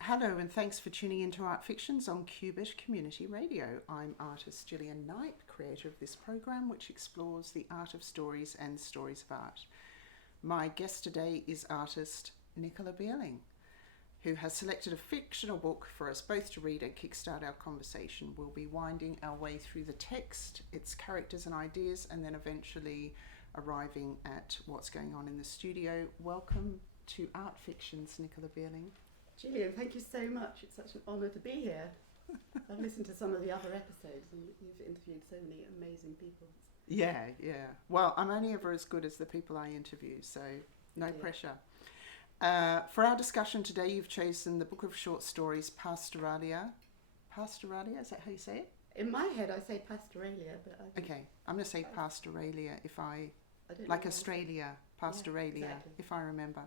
Hello and thanks for tuning into Art Fictions on Cubitt Community Radio. I'm artist Gillian Knight, creator of this program which explores the art of stories and stories of art. My guest today is artist NICOLA, who has selected a fictional book for us both to read and kickstart our conversation. We'll be winding our way through the text, its characters and ideas, and then eventually arriving at what's going on in the studio. Welcome to Art Fictions, NICOLA. Gillian, thank you so much. It's such an honour to be here. I've listened to some of the other episodes and you've interviewed so many amazing people. Yeah. Well, I'm only ever as good as the people I interview, so no pressure. For our discussion today, you've chosen the book of short stories, Pastoralia. Pastoralia, is that how you say it? In my head, I say Pastoralia, but Okay, I'm going to say Pastoralia if I like Australia, Pastoralia, yeah, exactly. if I remember.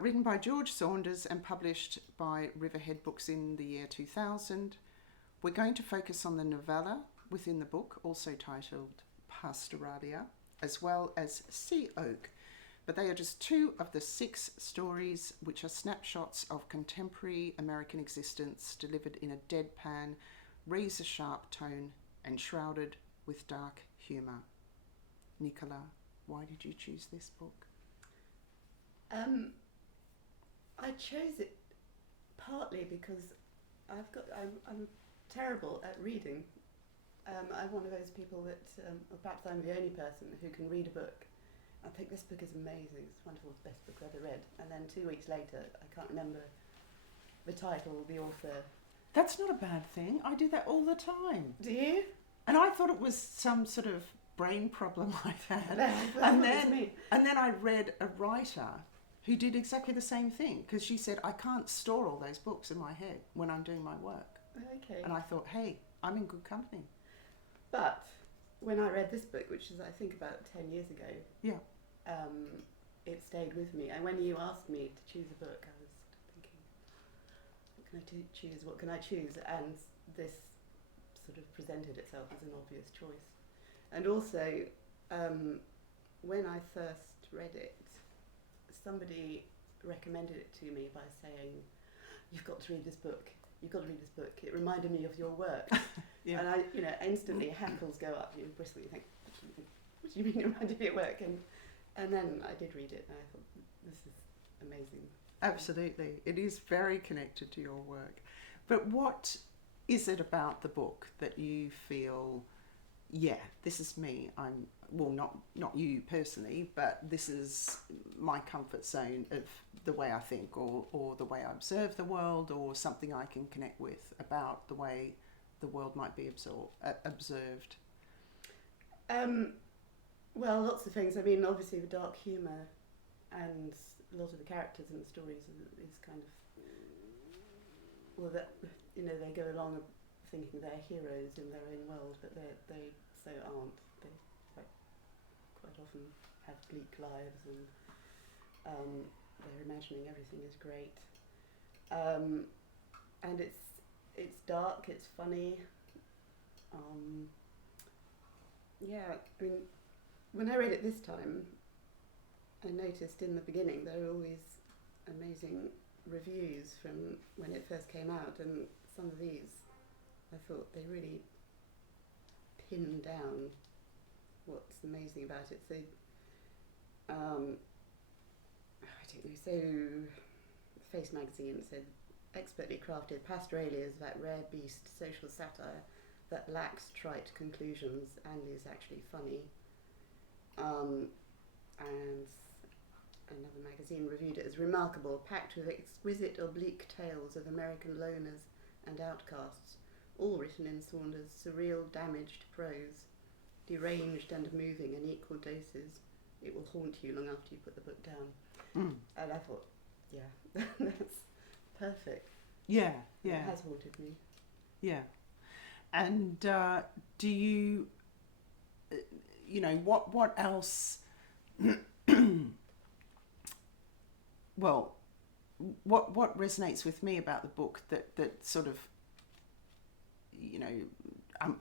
Written by George Saunders and published by Riverhead Books in the year 2000. We're going to focus on the novella within the book, also titled Pastoralia, as well as Sea Oak. But they are just two of the 6 stories which are snapshots of contemporary American existence delivered in a deadpan, razor-sharp tone and shrouded with dark humour. NICOLA, why did you choose this book? I chose it partly because I'm terrible at reading. I'm one of those people that, or perhaps I'm the only person who can read a book. I think this book is amazing, it's wonderful, it's the best book I've ever read. And then 2 weeks later, I can't remember the title, the author. That's not a bad thing. I do that all the time. Do you? And I thought it was some sort of brain problem like that. and then I read a writer who did exactly the same thing, because she said, I can't store all those books in my head when I'm doing my work. Okay. And I thought, hey, I'm in good company. But when I read this book, which is I think about 10 years ago, it stayed with me. And when you asked me to choose a book, I was thinking, what can I choose? And this sort of presented itself as an obvious choice. And also, when I first read it, somebody recommended it to me by saying, you've got to read this book. It reminded me of your work. Yeah. And I, instantly hackles go up, bristle, you think, what do you mean it reminded me of work? And then I did read it and I thought, this is amazing. Absolutely. It is very connected to your work. But what is it about the book that you feel, yeah, this is me? Not you personally, but this is my comfort zone of the way I think or the way I observe the world, or something I can connect with about the way the world might be observed. Well, lots of things. I mean, obviously the dark humour and a lot of the characters in the stories is kind of, well, that they go along thinking they're heroes in their own world, but they so aren't. They quite often have bleak lives, and they're imagining everything is great. And it's dark, it's funny. I mean, when I read it this time, I noticed in the beginning there were all these amazing reviews from when it first came out, and some of these I thought they really pinned down what's amazing about it. So, I don't know, so Face magazine said, expertly crafted, Pastoralia is that rare beast social satire that lacks trite conclusions and is actually funny. And another magazine reviewed it as remarkable, packed with exquisite oblique tales of American loners and outcasts, all written in Saunders' surreal, damaged prose, deranged and moving in equal doses. It will haunt you long after you put the book down. And I thought, yeah, that's perfect. Yeah. It has haunted me. Yeah. And do you, what else, well, what resonates with me about the book that sort of,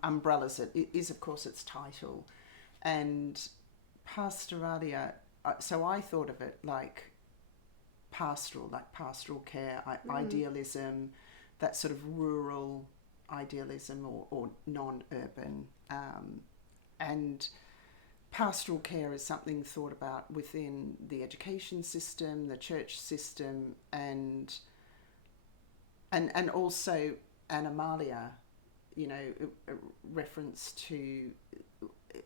umbrellas it is, of course, its title. And pastoralia, so I thought of it like pastoral care, idealism, that sort of rural idealism or non-urban. And pastoral care is something thought about within the education system, the church system, and also animalia, you know, a reference to,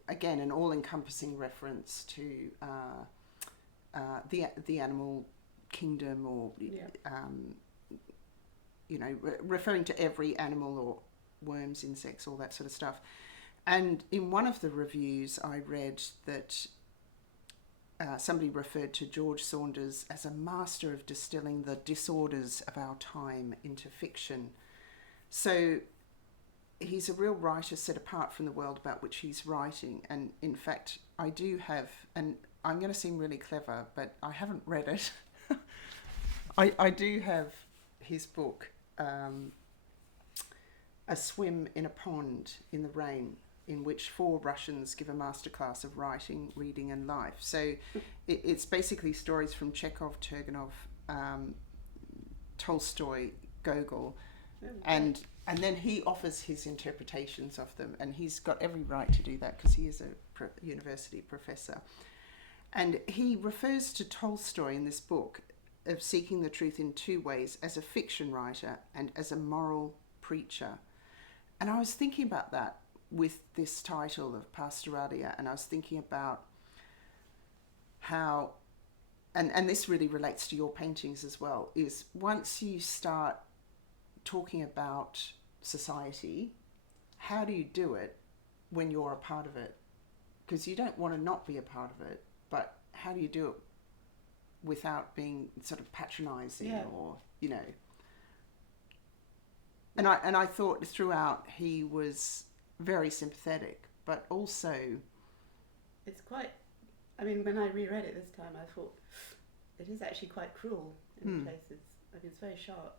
again, an all-encompassing reference to the animal kingdom, or you know, referring to every animal, or worms, insects, all that sort of stuff. And in one of the reviews I read that somebody referred to George Saunders as a master of distilling the disorders of our time into fiction. So he's a real writer set apart from the world about which he's writing. And in fact, I do have, and I'm going to seem really clever, but I haven't read it. I do have his book, A Swim in a Pond in the Rain, in which 4 Russians give a masterclass of writing, reading and life. So it's basically stories from Chekhov, Turgenev, Tolstoy, Gogol, and then he offers his interpretations of them, and he's got every right to do that because he is a university professor. And he refers to Tolstoy in this book of seeking the truth in 2 ways, as a fiction writer and as a moral preacher. And I was thinking about that with this title of Pastoralia, and I was thinking about how, and this really relates to your paintings as well, is once you start talking about society, how do you do it when you're a part of it? Because you don't want to not be a part of it, but how do you do it without being sort of patronising, or, you know? And I thought throughout he was very sympathetic, but also... It's quite... I mean, when I reread it this time, I thought it is actually quite cruel in places. I mean, it's very sharp.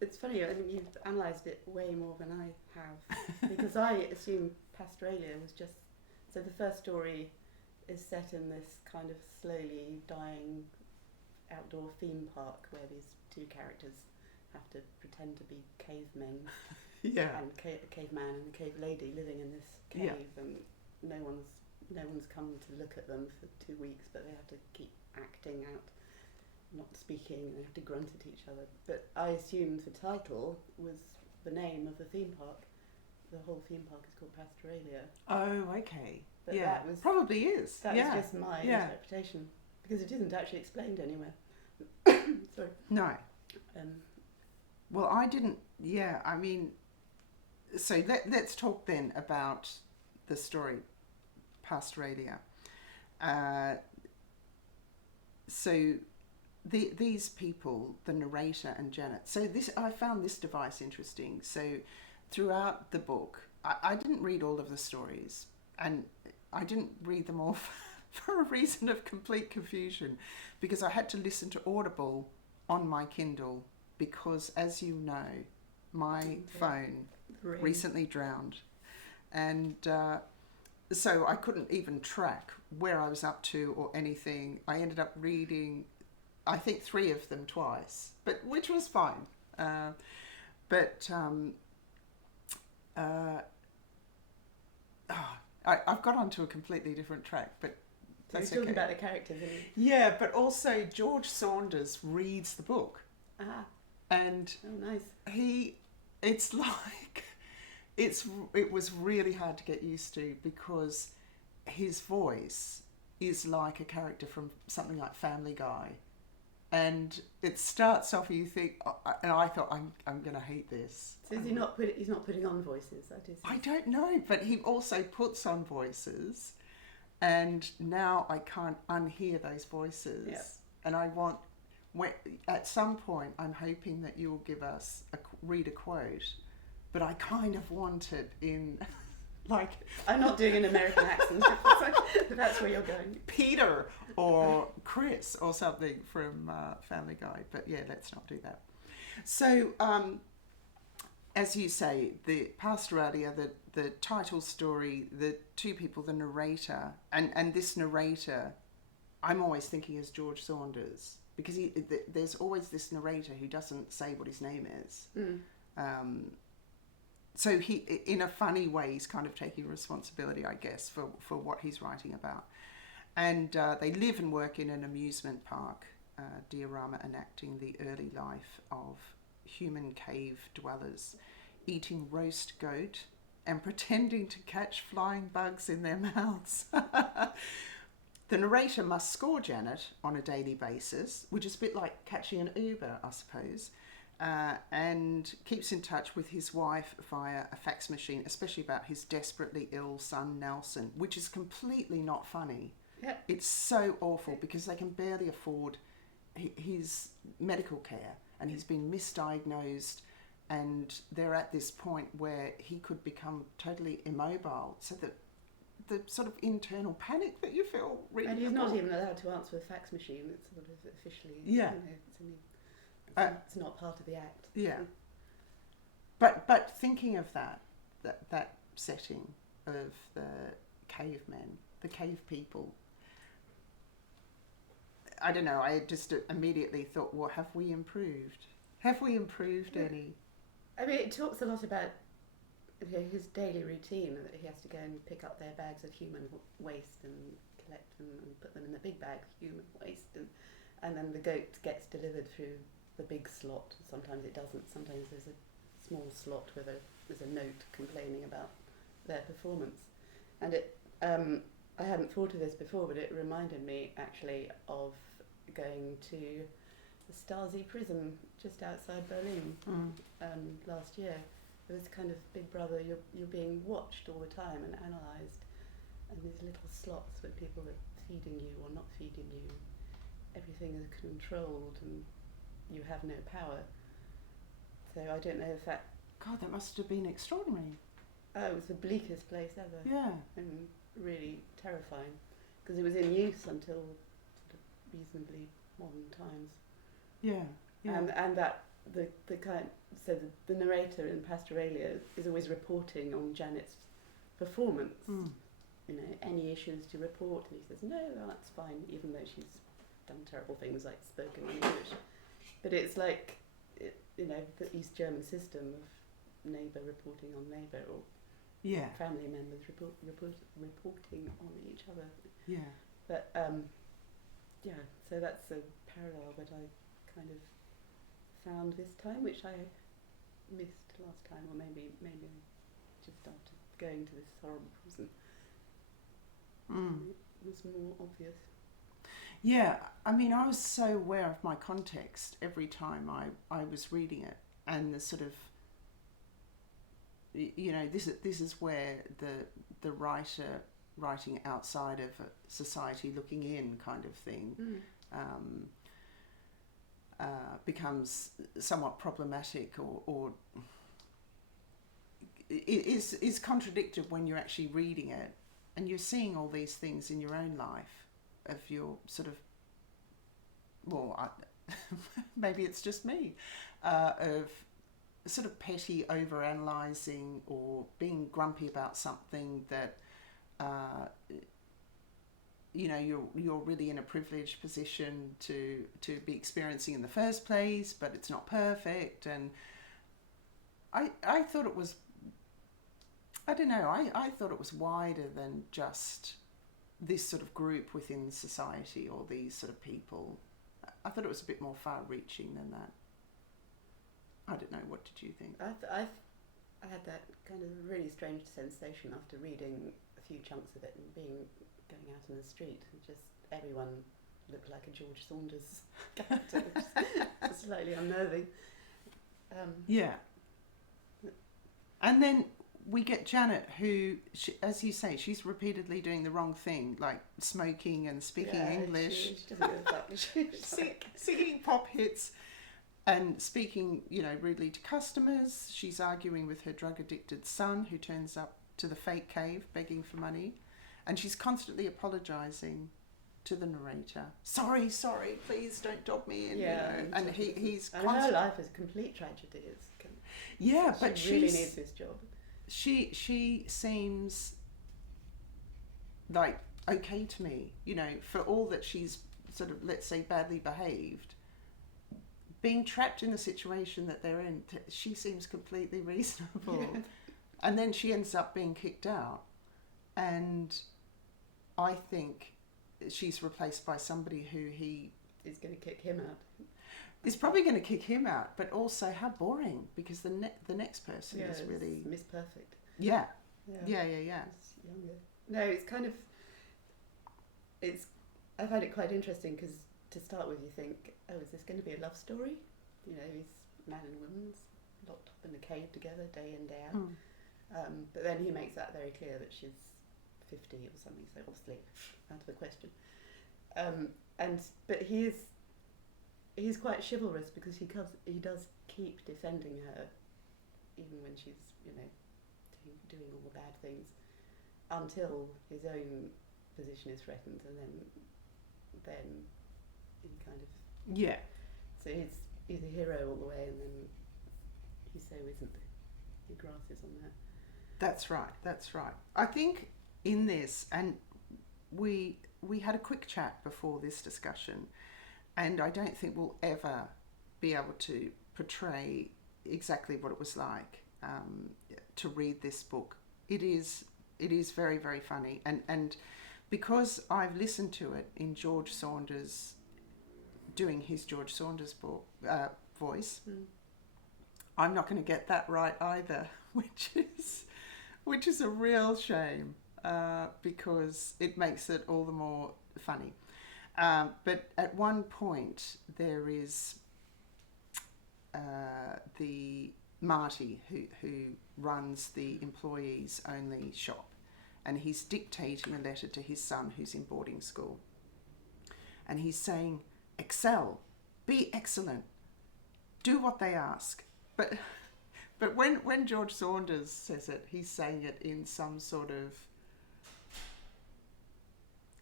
It's funny, I think you've analysed it way more than I have, because I assumed Pastoralia was just... So the first story is set in this kind of slowly dying outdoor theme park where these 2 characters have to pretend to be cavemen. And a caveman and a cave lady living in this cave, and no one's come to look at them for 2 weeks, but they have to keep acting out, not speaking, and they have to grunt at each other. But I assumed the title was the name of the theme park. The whole theme park is called Pastoralia. Oh, okay. But that was probably is. That was just my interpretation, because it isn't actually explained anywhere. Sorry. No. Well, I didn't. Yeah, I mean. So let's talk then about the story, Pastoralia. So these people, the narrator and Janet. So I found this device interesting. So throughout the book, I didn't read all of the stories, and I didn't read them all for a reason of complete confusion, because I had to listen to Audible on my Kindle, because, as you know, my phone recently drowned, and so I couldn't even track where I was up to or anything. I ended up reading, I think, 3 of them twice, but which was fine. I've got onto a completely different track, but that's so you're talking about the characters. Yeah, but also George Saunders reads the book. And nice. It's like, it was really hard to get used to, because his voice is like a character from something like Family Guy, and it starts off, you think, and I thought, I'm going to hate this. So is he's not putting on voices? I don't know, but he also puts on voices, and now I can't unhear those voices. Yeah. And I want, at some point, I'm hoping that you'll give us read a quote, but I kind of want it in, like... I'm not doing an American accent, if that's where you're going. Peter or Chris or something from Family Guy, but yeah, let's not do that. So as you say, the pastoralia, the title story, the two people, the narrator, and this narrator, I'm always thinking as George Saunders, because there's always this narrator who doesn't say what his name is. So he, in a funny way, he's kind of taking responsibility, I guess, for what he's writing about. And they live and work in an amusement park, diorama enacting the early life of human cave dwellers, eating roast goat and pretending to catch flying bugs in their mouths. The narrator must score Janet on a daily basis, which is a bit like catching an Uber, I suppose, and keeps in touch with his wife via a fax machine, especially about his desperately ill son Nelson, which is completely not funny. Yep. It's so awful because they can barely afford his medical care, and he's been misdiagnosed, and they're at this point where he could become totally immobile. So that the sort of internal panic that you feel reading. And he's not even allowed to answer a fax machine. It's sort of officially, yeah, it's not part of the act. Yeah. But thinking of that setting of the cavemen, the cave people, I don't know, I just immediately thought, well, have we improved? Have we improved any? I mean, it talks a lot about his daily routine, that he has to go and pick up their bags of human waste and collect them and put them in the big bag of human waste, and then the goat gets delivered through the big slot. Sometimes it doesn't. Sometimes there's a small slot where there's a note complaining about their performance. And I hadn't thought of this before, but it reminded me actually of going to the Stasi prison just outside Berlin last year. It was kind of Big Brother, you're being watched all the time and analysed, and these little slots where people are feeding you or not feeding you. Everything is controlled and you have no power. So I don't know if that... God, that must have been extraordinary. Oh, it was the bleakest place ever. Yeah. And really terrifying, because it was in use until sort of reasonably modern times. Yeah. And that the kind, so the narrator in Pastoralia is always reporting on Janet's performance. You know, any issues to report, and he says no, that's fine, even though she's done terrible things like spoken in English. But it's like, you know, the East German system of neighbour reporting on neighbour, or family members reporting on each other. Yeah. But so that's a parallel that I kind of found this time, which I missed last time, or maybe just after going to this horrible prison. It was more obvious. Yeah, I mean, I was so aware of my context every time I was reading it, and the sort of, you know, this is where the writer writing outside of a society looking in kind of thing becomes somewhat problematic, or is contradicted when you're actually reading it, and you're seeing all these things in your own life of your sort of, maybe it's just me, of sort of petty over-analysing or being grumpy about something that you know, you're really in a privileged position to be experiencing in the first place, but it's not perfect. And I thought it was, I don't know, I thought it was wider than just this sort of group within society or these sort of people. I thought it was a bit more far-reaching than that. I don't know, what did you think? I had that kind of really strange sensation after reading a few chunks of it and going out in the street, and just everyone looked like a George Saunders character, which is slightly unnerving. Yeah. And then we get Janet, who, as you say, she's repeatedly doing the wrong thing, like smoking and speaking English. She doesn't give a fuck. Singing pop hits and speaking, you know, rudely to customers. She's arguing with her drug-addicted son, who turns up to the fake cave begging for money. And she's constantly apologising to the narrator, sorry, please don't dog me in, Yeah, you know. And he's and her life is a complete tragedy. Yeah, but she really needs this job. She seems like okay to me, you know, for all that she's sort of, let's say, badly behaved. Being trapped in the situation that they're in, she seems completely reasonable. Yeah. And then she ends up being kicked out. And I think she's replaced by somebody who he... is going to kick him out. Is probably going to kick him out, but also how boring, because the next person is really... Miss Perfect. Yeah. Yeah. It's younger. No, it's kind of... I find it quite interesting because to start with you think, oh, is this going to be a love story? You know, these man and woman locked up in a cave together day in, day out. But then he makes that very clear that she's 50 or something, so obviously out of the question. But he's quite chivalrous because he does keep defending her even when she's, you know, doing all the bad things until his own position is threatened, and then he kind of... Yeah. So he's a hero all the way, and then he so isn't. He grasses on that. That's right. I think in this, and we had a quick chat before this discussion, and I don't think we'll ever be able to portray exactly what it was like to read this book. It is very, very funny, and because I've listened to it in George Saunders, doing his George Saunders book voice, I'm not going to get that right either, which is a real shame, because it makes it all the more funny. But at one point there is the Marty who runs the employees only shop, and he's dictating a letter to his son who's in boarding school, and he's saying, excel, be excellent, do what they ask. But when George Saunders says it, he's saying it in some sort of,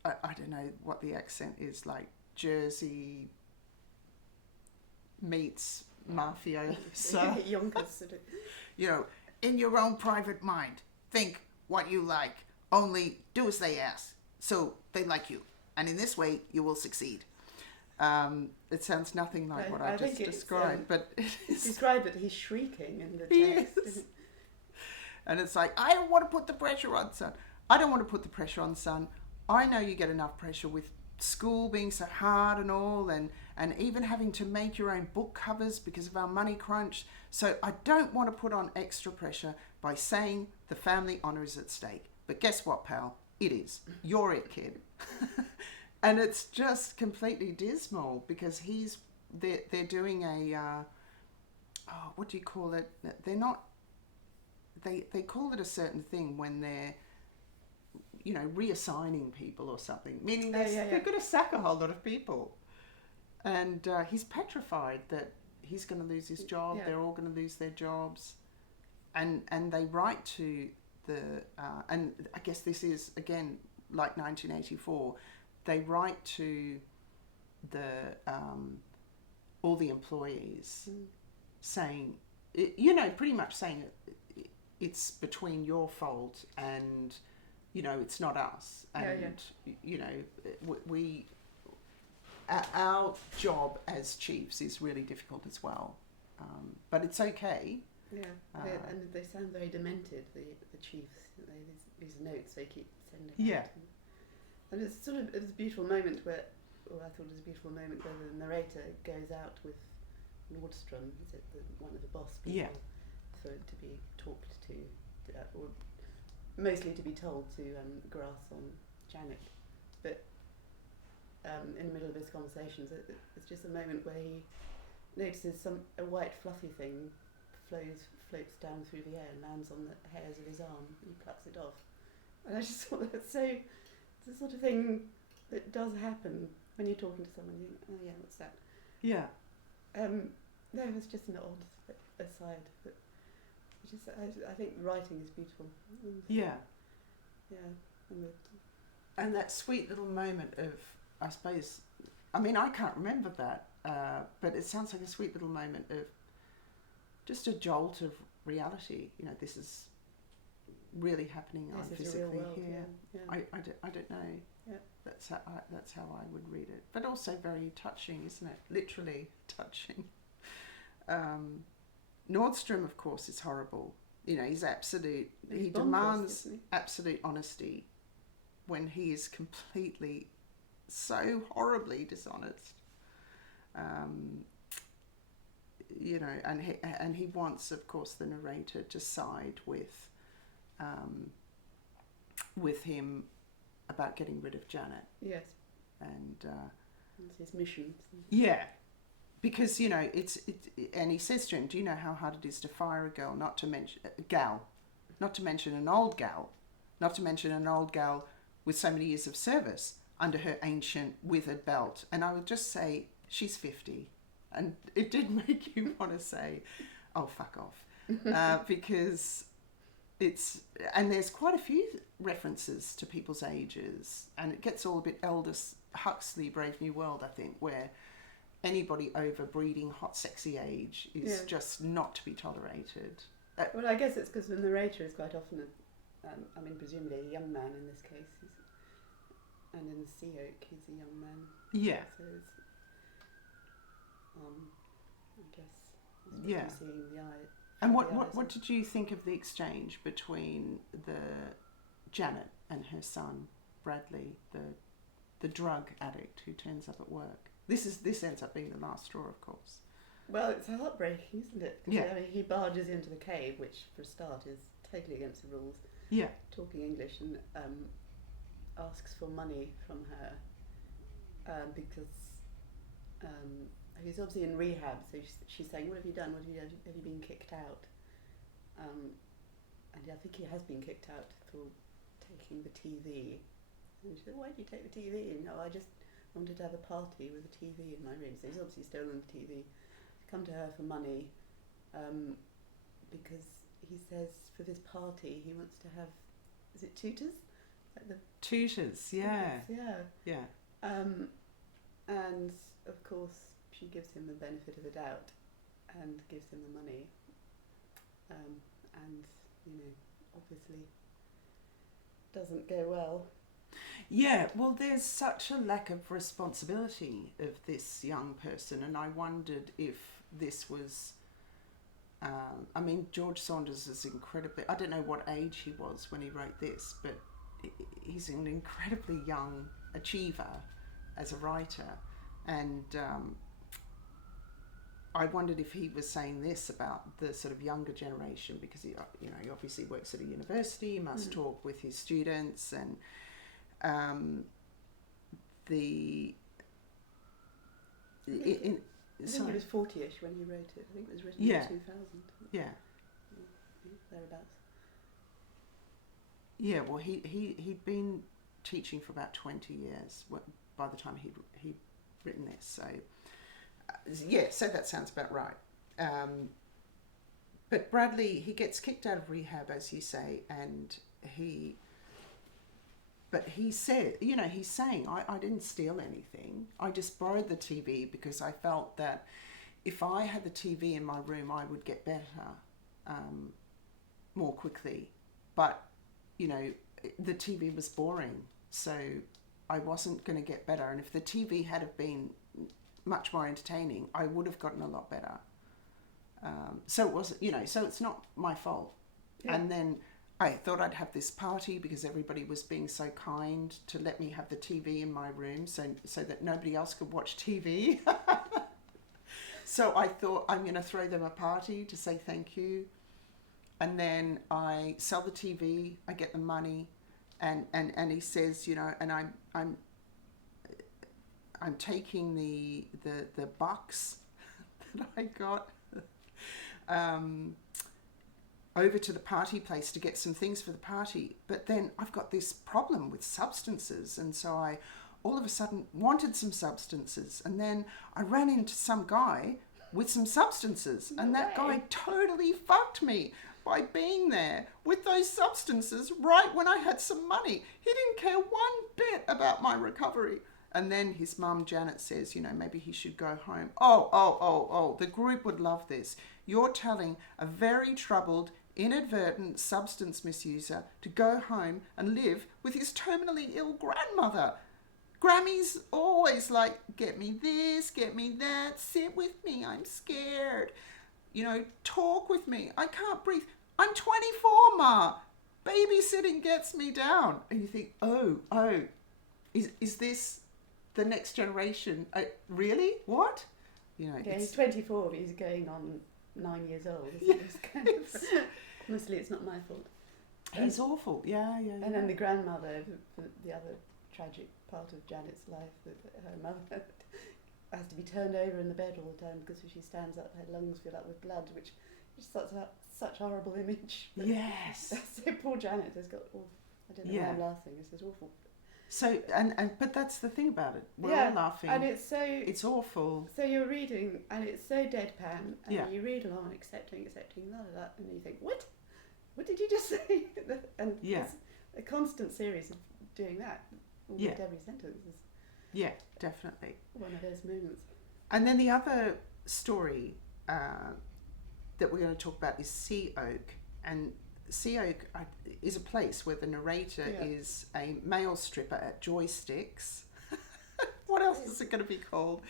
I don't know what the accent is, like Jersey meets mafiosa. Yonkers. You know, in your own private mind, think what you like, only do as they ask, so they like you, and in this way you will succeed. It sounds nothing like what I just described, but described it. He's shrieking in the text, yes. And it's like, I don't want to put the pressure on, son. I don't want to put the pressure on, son. I know you get enough pressure with school being so hard and all, and even having to make your own book covers because of our money crunch. So I don't want to put on extra pressure by saying the family honour is at stake. But guess what, pal? It is. You're it, kid. And it's just completely dismal because they're doing a what do you call it? They're not. They call it a certain thing when they're, you know, reassigning people or something, meaning they're going to sack a whole lot of people, and he's petrified that he's going to lose his job. Yeah. They're all going to lose their jobs, and they write to the and I guess this is again like 1984. They write to the all the employees saying, you know, pretty much saying it's between your fault and, you know, it's not us. And, you know, we our job as chiefs is really difficult as well. But it's okay. Yeah, and they sound very demented, the chiefs. These notes they keep sending out. And it's sort of, it was a beautiful moment where, or I thought it was a beautiful moment where the narrator goes out with Nordstrom, is it one of the boss people, to be talked to, or mostly to be told to grass on Janet. But in the middle of his conversations, it's just a moment where he notices a white fluffy thing floats down through the air and lands on the hairs of his arm. He plucks it off, and I just thought that's so. It's the sort of thing that does happen when you're talking to someone. You think, oh yeah, what's that? Yeah. No, it's just an odd aside, but I think the writing is beautiful. Yeah. Yeah. And that sweet little moment of I suppose, I mean, I can't remember that, but it sounds like a sweet little moment of just a jolt of reality. You know, this is really happening. I'm physically world, here. Yeah. I don't know. Yeah. That's how I would read it. But also very touching, isn't it? Literally touching. Nordstrom, of course, is horrible. You know, he's absolute. He demands absolute honesty when he is completely, so horribly dishonest. You know, and he wants, of course, the narrator to side with him about getting rid of Janet. Yes. And it's his mission. yeah, because you know and he says to him, "Do you know how hard it is to fire a girl? Not to mention an old gal, not to mention an old gal with so many years of service under her ancient withered belt." And I would just say, she's 50. And it did make you want to say, oh, fuck off. Because there's quite a few references to people's ages. And it gets all a bit Aldous Huxley, Brave New World, I think, where anybody over breeding hot, sexy age is just not to be tolerated. Well, I guess it's because the narrator is quite often, presumably a young man in this case. And in the Sea Oak, he's a young man. Yeah. So it's, I guess, seeing the eye. And what did you think of the exchange between Janet and her son, Bradley, the drug addict who turns up at work? This ends up being the last straw, of course. Well, it's heartbreaking, isn't it? Yeah. I mean, he barges into the cave, which for a start is totally against the rules. Yeah. Talking English and asks for money from her because he's obviously in rehab. So she's saying, "What have you done? What have you done? Have you been kicked out?" And I think he has been kicked out for taking the TV. And she said, "Why did you take the TV?" "No, I just wanted to have a party with a TV in my room." So he's obviously stolen the TV. He's come to her for money because he says for this party he wants to have, is it tutors? Like the tutors, yeah. Yeah. And of course she gives him the benefit of the doubt and gives him the money. And, obviously doesn't go well. Yeah, well, there's such a lack of responsibility of this young person, and I wondered if this was... George Saunders is incredibly... I don't know what age he was when he wrote this, but he's an incredibly young achiever as a writer, and I wondered if he was saying this about the sort of younger generation, because he obviously works at a university, he must talk with his students, and I think he was 40-ish when he wrote it. I think it was written in 2000. Yeah. Thereabouts. Yeah, well, he'd been teaching for about 20 years by the time he'd written this. So, so that sounds about right. But Bradley, he gets kicked out of rehab, as you say, and he said, he's saying, I didn't steal anything. I just borrowed the TV because I felt that if I had the TV in my room, I would get better more quickly. But, the TV was boring, so I wasn't going to get better. And if the TV had have been much more entertaining, I would have gotten a lot better. So it was, so it's not my fault. Yeah. And then I thought I'd have this party because everybody was being so kind to let me have the TV in my room so that nobody else could watch TV. So I thought, I'm going to throw them a party to say thank you. And then I sell the TV, I get the money, and he says, and I'm taking the bucks that I got over to the party place to get some things for the party. But then I've got this problem with substances, and so I all of a sudden wanted some substances, and then I ran into some guy with some substances, and that guy totally fucked me by being there with those substances right when I had some money. He didn't care one bit about my recovery. And then his mum, Janet, says, maybe he should go home. Oh, the group would love this. You're telling a very troubled, inadvertent substance misuser to go home and live with his terminally ill grandmother. Grammy's always like, get me this, get me that, sit with me, I'm scared. Talk with me, I can't breathe. I'm 24, Ma. Babysitting gets me down. And you think, is this the next generation? Really? What? He's 24, but he's going on 9 years old. Yes. Honestly, it's not my fault. He's awful. Yeah. And then the grandmother, the other tragic part of Janet's life, that her mother has to be turned over in the bed all the time because if she stands up, her lungs fill up with blood, which is such a horrible image. Yes. So poor Janet has got all. I don't know why I'm laughing. This is awful. So but that's the thing about it. We're all laughing. And it's awful. So you're reading, and it's so deadpan, and you read along, accepting, and you think, what? What did you just say? And it's a constant series of doing that. Almost every sentence is. Yeah, definitely. One of those moments. And then the other story that we're going to talk about is Sea Oak. And Sea Oak is a place where the narrator is a male stripper at Joysticks. What else is it going to be called?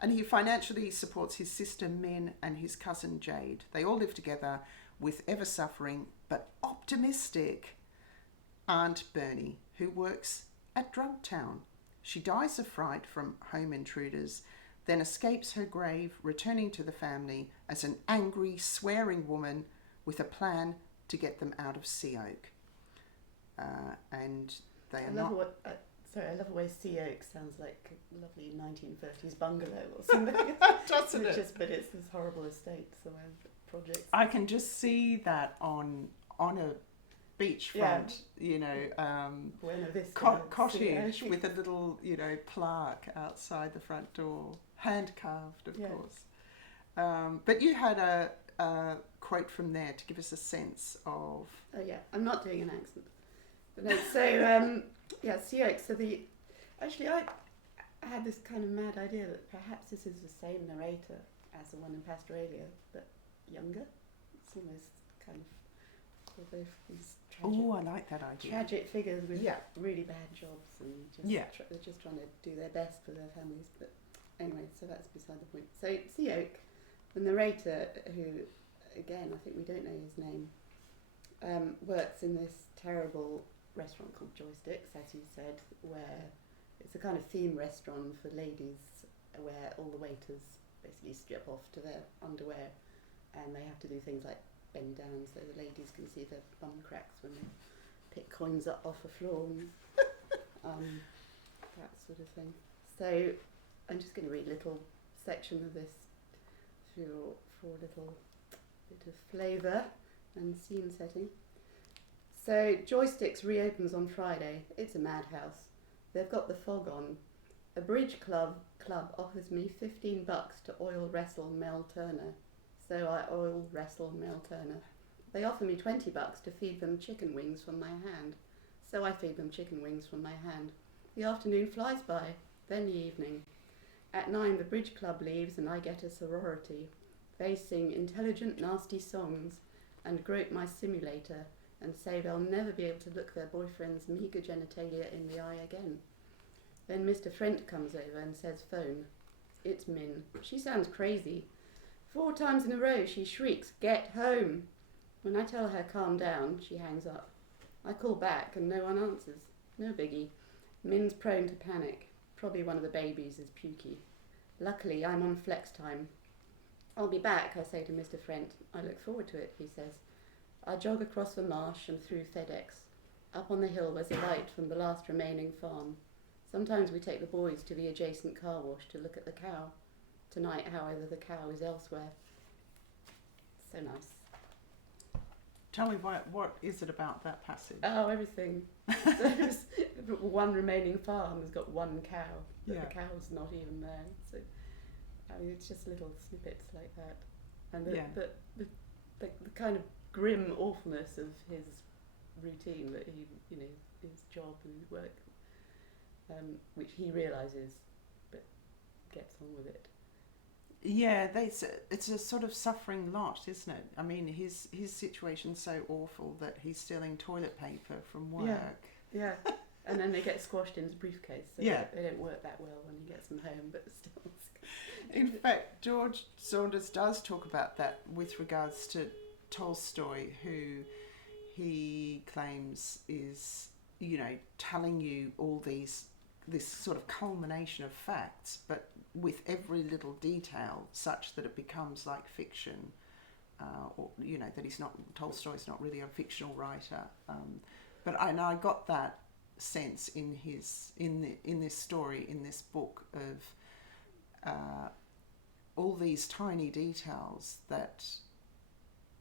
And he financially supports his sister Min and his cousin Jade. They all live together with ever-suffering but optimistic Aunt Bernie, who works at Drug Town. She dies of fright from home intruders, then escapes her grave, returning to the family as an angry, swearing woman with a plan to get them out of Sea Oak. And they are not... I love the way Sea Oak sounds like a lovely 1930s bungalow or something. Doesn't it? But it's this horrible estate somewhere, projects. I can just see that on a beachfront, cottage with a little, plaque outside the front door, hand carved, of course. But you had a quote from there to give us a sense of. Oh yeah, I'm not doing an accent, but no. So Sea Oak. So I had this kind of mad idea that perhaps this is the same narrator as the one in Pastoralia, but younger. It's almost kind of. Both these I like that idea. Tragic figures with really bad jobs and they're just trying to do their best for their families. But anyway, so that's beside the point. So Sea Oak, the narrator, who again I think we don't know his name, works in this terrible restaurant called Joysticks, as you said, where it's a kind of theme restaurant for ladies, where all the waiters basically strip off to their underwear, and they have to do things like bend down so the ladies can see their bum cracks when they pick coins up off the floor and that sort of thing. So I'm just going to read a little section of this for a little bit of flavour and scene setting. So Joysticks reopens on Friday. It's a madhouse. They've got the fog on. A bridge club offers me $15 to oil wrestle Mel Turner. So I oil wrestle Mel Turner. They offer me $20 to feed them chicken wings from my hand. So I feed them chicken wings from my hand. The afternoon flies by, then the evening. At 9 the bridge club leaves and I get a sorority. They sing intelligent nasty songs and grope my simulator and say they'll never be able to look their boyfriend's meagre genitalia in the eye again. Then Mr. Frent comes over and says phone. It's Min. She sounds crazy. 4 times in a row she shrieks, "Get home!" When I tell her calm down, she hangs up. I call back and no one answers. No biggie. Min's prone to panic. Probably one of the babies is pukey. Luckily, I'm on flex time. I'll be back, I say to Mr. Frent. I look forward to it, he says. I jog across the marsh and through FedEx. Up on the hill there's a light from the last remaining farm. Sometimes we take the boys to the adjacent car wash to look at the cow. Tonight, however, the cow is elsewhere. So nice. Tell me, what is it about that passage? Oh, everything. One remaining farm has got one cow, but the cow's not even there. So, I mean, it's just little snippets like that. And the kind of grim awfulness of his routine, that he, his job and his work. which he realises, but gets on with it. Yeah, it's a sort of suffering lot, isn't it? I mean, his situation's so awful that he's stealing toilet paper from work. Yeah. And then they get squashed into briefcase, so Yeah. they don't work that well when he gets them home, but still. In fact, George Saunders does talk about that with regards to Tolstoy, who he claims is, telling you all this sort of culmination of facts, but with every little detail such that it becomes like fiction, or that Tolstoy's not really a fictional writer. But I got that sense in this story, in this book, of all these tiny details that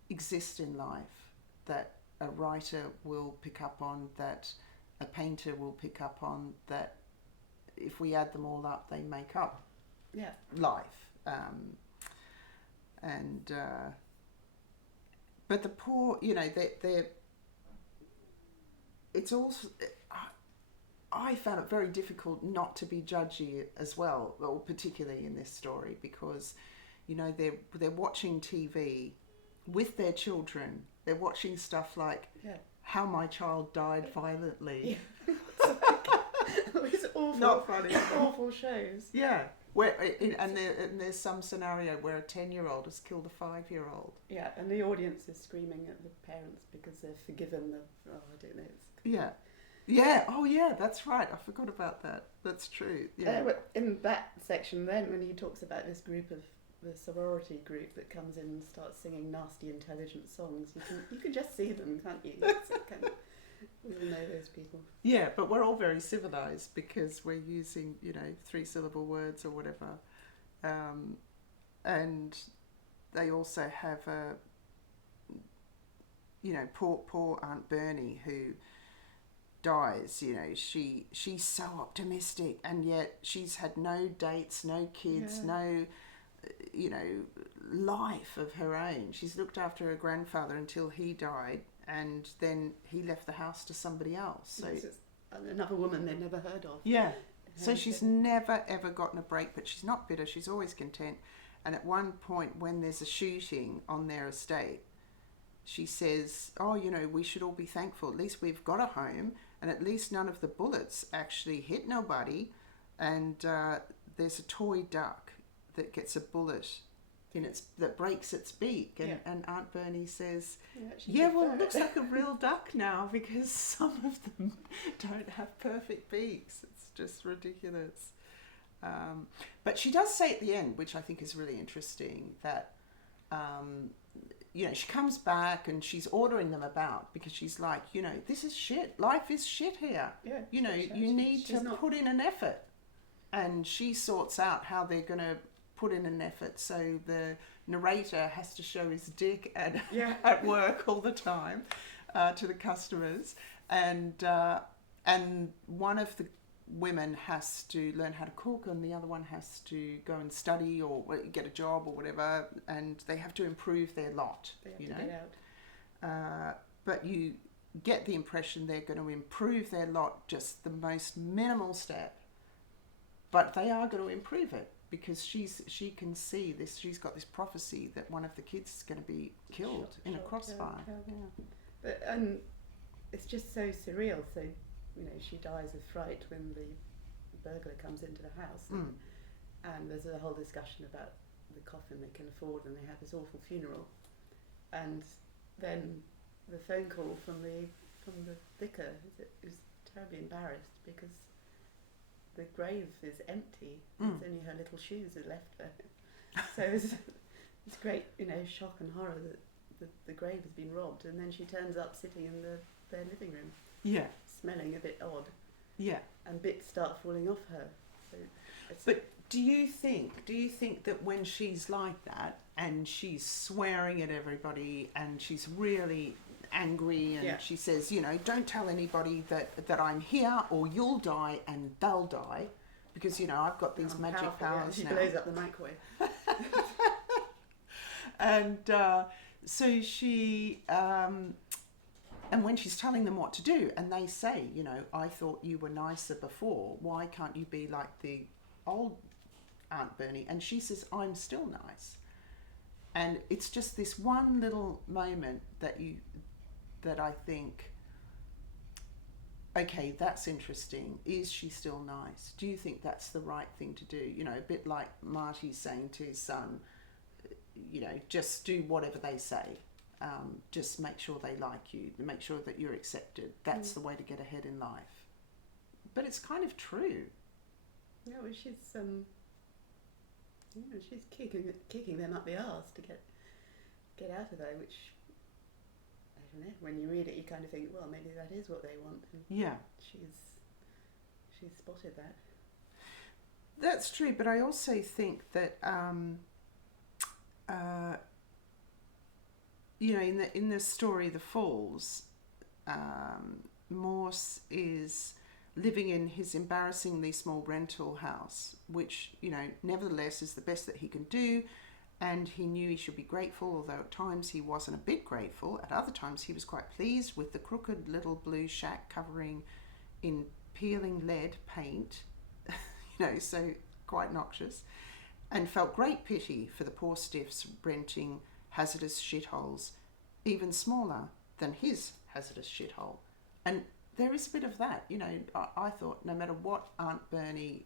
exist in life that a writer will pick up on, that a painter will pick up on, that if we add them all up, they make up life. But the poor, they're it's also, I found it very difficult not to be judgy as well, or particularly in this story, because they're watching TV with their children. They're watching stuff like How My Child Died Violently. Yeah. It's awful. Not funny. Awful shows. Yeah. And there's some scenario where a 10-year-old has killed a 5-year-old. Yeah, and the audience is screaming at the parents because they're forgiven I don't know. Yeah. Oh, yeah, that's right. I forgot about that. That's true. Yeah. In that section then, when he talks about this group of the sorority group that comes in and starts singing nasty, intelligent songs, you can just see them, can't you? We all know those people. Yeah, but we're all very civilised because we're using, 3-syllable words or whatever. And they also have poor Aunt Bernie who dies. She's so optimistic, and yet she's had no dates, no kids, no life of her own. She's looked after her grandfather until he died, and then he left the house to somebody else. So another woman they'd never heard of. Yeah. So she's never ever gotten a break, but she's not bitter. She's always content. And at one point, when there's a shooting on their estate, she says, we should all be thankful. At least we've got a home, and at least none of the bullets actually hit nobody. And there's a toy duck that gets a bullet that breaks its beak. And Aunt Bernie says, it looks like a real duck now, because some of them don't have perfect beaks. It's just ridiculous. But she does say at the end, which I think is really interesting, that she comes back and she's ordering them about, because she's like, this is shit. Life is shit here. Yeah, you need to put in an effort. And she sorts out how they're going to put in an effort. So the narrator has to show his dick at work all the time to the customers. And one of the women has to learn how to cook, and the other one has to go and study or get a job or whatever, and they have to improve their lot. They have to get out. But you get the impression they're going to improve their lot, just the most minimal step, but they are going to improve it, because she can see this. She's got this prophecy that one of the kids is going to be killed in a crossfire. But it's just so surreal. So she dies of fright when the burglar comes into the house, and there's a whole discussion about the coffin they can afford, and they have this awful funeral, and then the phone call from the vicar is terribly embarrassed because the grave is empty. It's only her little shoes are left there. So it's great, shock and horror that the grave has been robbed, and then she turns up sitting in their living room. Yeah. Smelling a bit odd. Yeah. And bits start falling off her. But do you think that when she's like that and she's swearing at everybody and she's really angry and she says, don't tell anybody that I'm here or you'll die and they'll die, because I've got these magic powers she now. She blows up the microwave. And so she And when she's telling them what to do, and they say, you know, I thought you were nicer before. Why can't you be like the old Aunt Bernie? And she says, I'm still nice. And it's just this one little moment that I think, okay, that's interesting. Is she still nice? Do you think that's the right thing to do? You know, a bit like Marty's saying to his son, you know, just do whatever they say. Just make sure they like you, make sure that you're accepted. That's the way to get ahead in life. But it's kind of true. Yeah, well, she's she's kicking them up the arse to get out of there, which, I don't know, when you read it you kind of think, well, maybe that is what they want. And yeah. She's spotted that. That's true, but I also think that you know, in the story The Falls, Morse is living in his embarrassingly small rental house, which, you know, nevertheless is the best that he can do, and he knew he should be grateful, although at times he wasn't a bit grateful. At other times he was quite pleased with the crooked little blue shack covering in peeling lead paint, you know, so quite noxious, and felt great pity for the poor stiffs renting hazardous shitholes, even smaller than his hazardous shithole. And there is a bit of that, you know. I thought no matter what Aunt Bernie,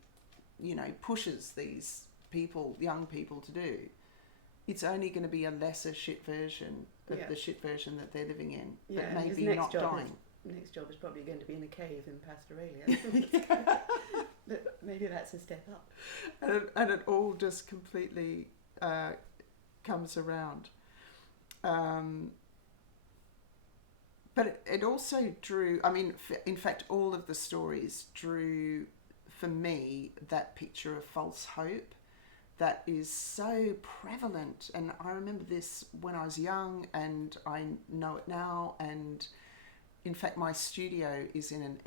you know, pushes these people, young people, to do, it's only going to be a lesser shit version of the shit version that they're living in, but maybe not dying. Next job is probably going to be in a cave in Pastoralia. But maybe that's a step up. And it all just completely comes around. But it also drew, I mean, in fact, all of the stories drew, for me, that picture of false hope that is so prevalent. And I remember this when I was young, and I know it now. And in fact, my studio is in an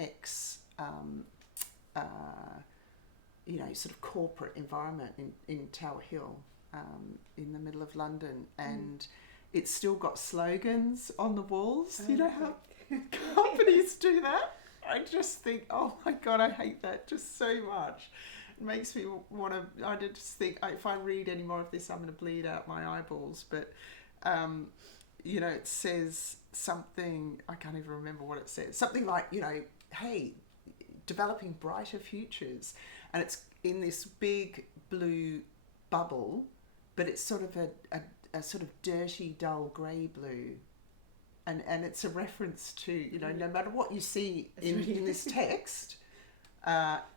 you know, sort of corporate environment in Tower Hill, in the middle of London, and it's still got slogans on the walls. You know how companies do that? I just think, oh my God, I hate that just so much. It makes me want to, I just think, if I read any more of this, I'm going to bleed out my eyeballs. But, you know, it says something, I can't even remember what it says. Something like, you know, hey, developing brighter futures. And it's in this big blue bubble, but it's sort of a sort of dirty, dull grey blue. And it's a reference to, you know, no matter what you see in this text,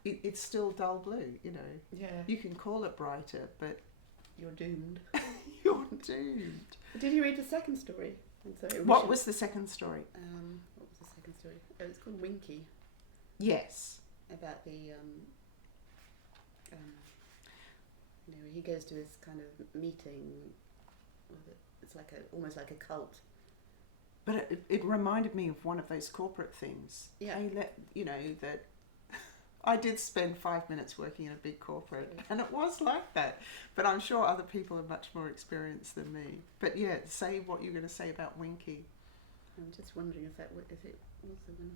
it's still dull blue, you know. Yeah. You can call it brighter, but you're doomed. You're doomed. Did you read the second story? What was the second story? What was the second story? Oh, it's called Winky. Yes. About the, you know, he goes to this kind of meeting. It's like almost like a cult. But it reminded me of one of those corporate things. Yeah. You know, that I did spend 5 minutes working in a big corporate, and it was like that. But I'm sure other people are much more experienced than me. But yeah, say what you're going to say about Winky. I'm just wondering if it was the one.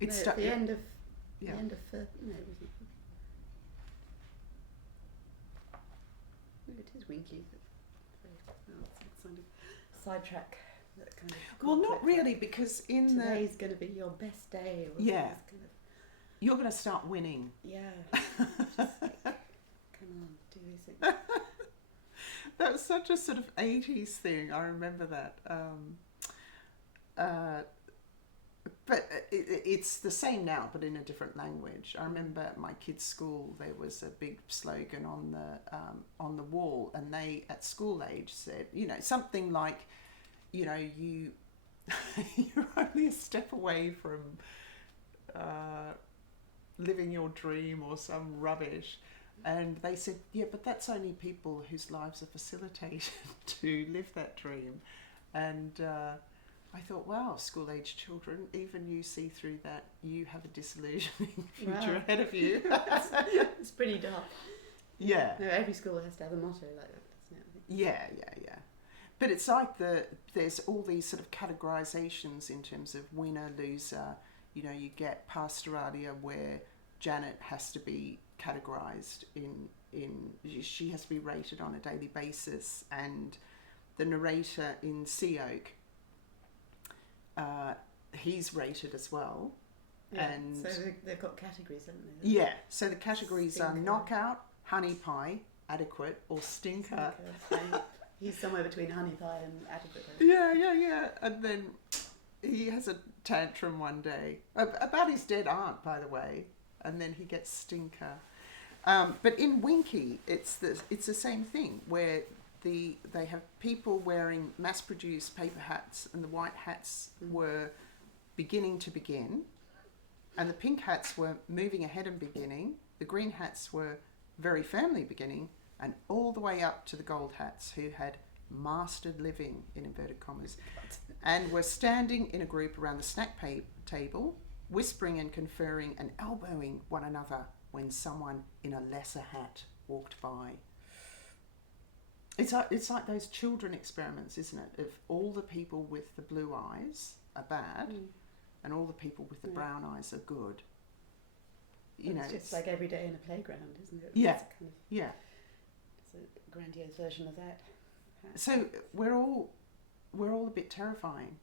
It's at the end of yeah. the end of no, it wasn't. Maybe it is Winky. It's kind of sidetrack. That kind of well, not really, because today's going to be your best day. Or yeah. Kind of, you're going to start winning. Yeah. Just like, come on, do these things. That was such a sort of 80s thing. I remember that. But it's the same now, but in a different language. I remember at my kids' school there was a big slogan on the wall, and they at school age said, you know, something like, you know, you're only a step away from living your dream or some rubbish. And they said, yeah, but that's only people whose lives are facilitated to live that dream. And I thought, wow, school-age children, even you see through that. You have a disillusioning future ahead of you. It's pretty dark. Yeah. No, every school has to have a motto like that, doesn't it? Yeah. But it's like there's all these sort of categorizations in terms of winner, loser. You know, you get Pastoralia where Janet has to be categorized in she has to be rated on a daily basis, and the narrator in Sea Oak, he's rated as well. Yeah, and so they've got categories, haven't they? yeah, so the categories Stinker. are knockout, honey pie, adequate, or stinker. So he's somewhere between honey pie and adequate. Yeah. And then he has a tantrum one day about his dead aunt, by the way, and then he gets stinker. But in Winky, it's the same thing where they have people wearing mass-produced paper hats, and the white hats were beginning to begin, and the pink hats were moving ahead and beginning. The green hats were very firmly beginning, and all the way up to the gold hats who had mastered living, in inverted commas, and were standing in a group around the snack table, whispering and conferring and elbowing one another when someone in a lesser hat walked by. It's like those children experiments, isn't it? Of all the people with the blue eyes are bad, and all the people with the brown eyes are good. It's just like every day in a playground, isn't it? Yeah, It's kind of, yeah. it's a grandiose version of that. So we're all a bit terrifying.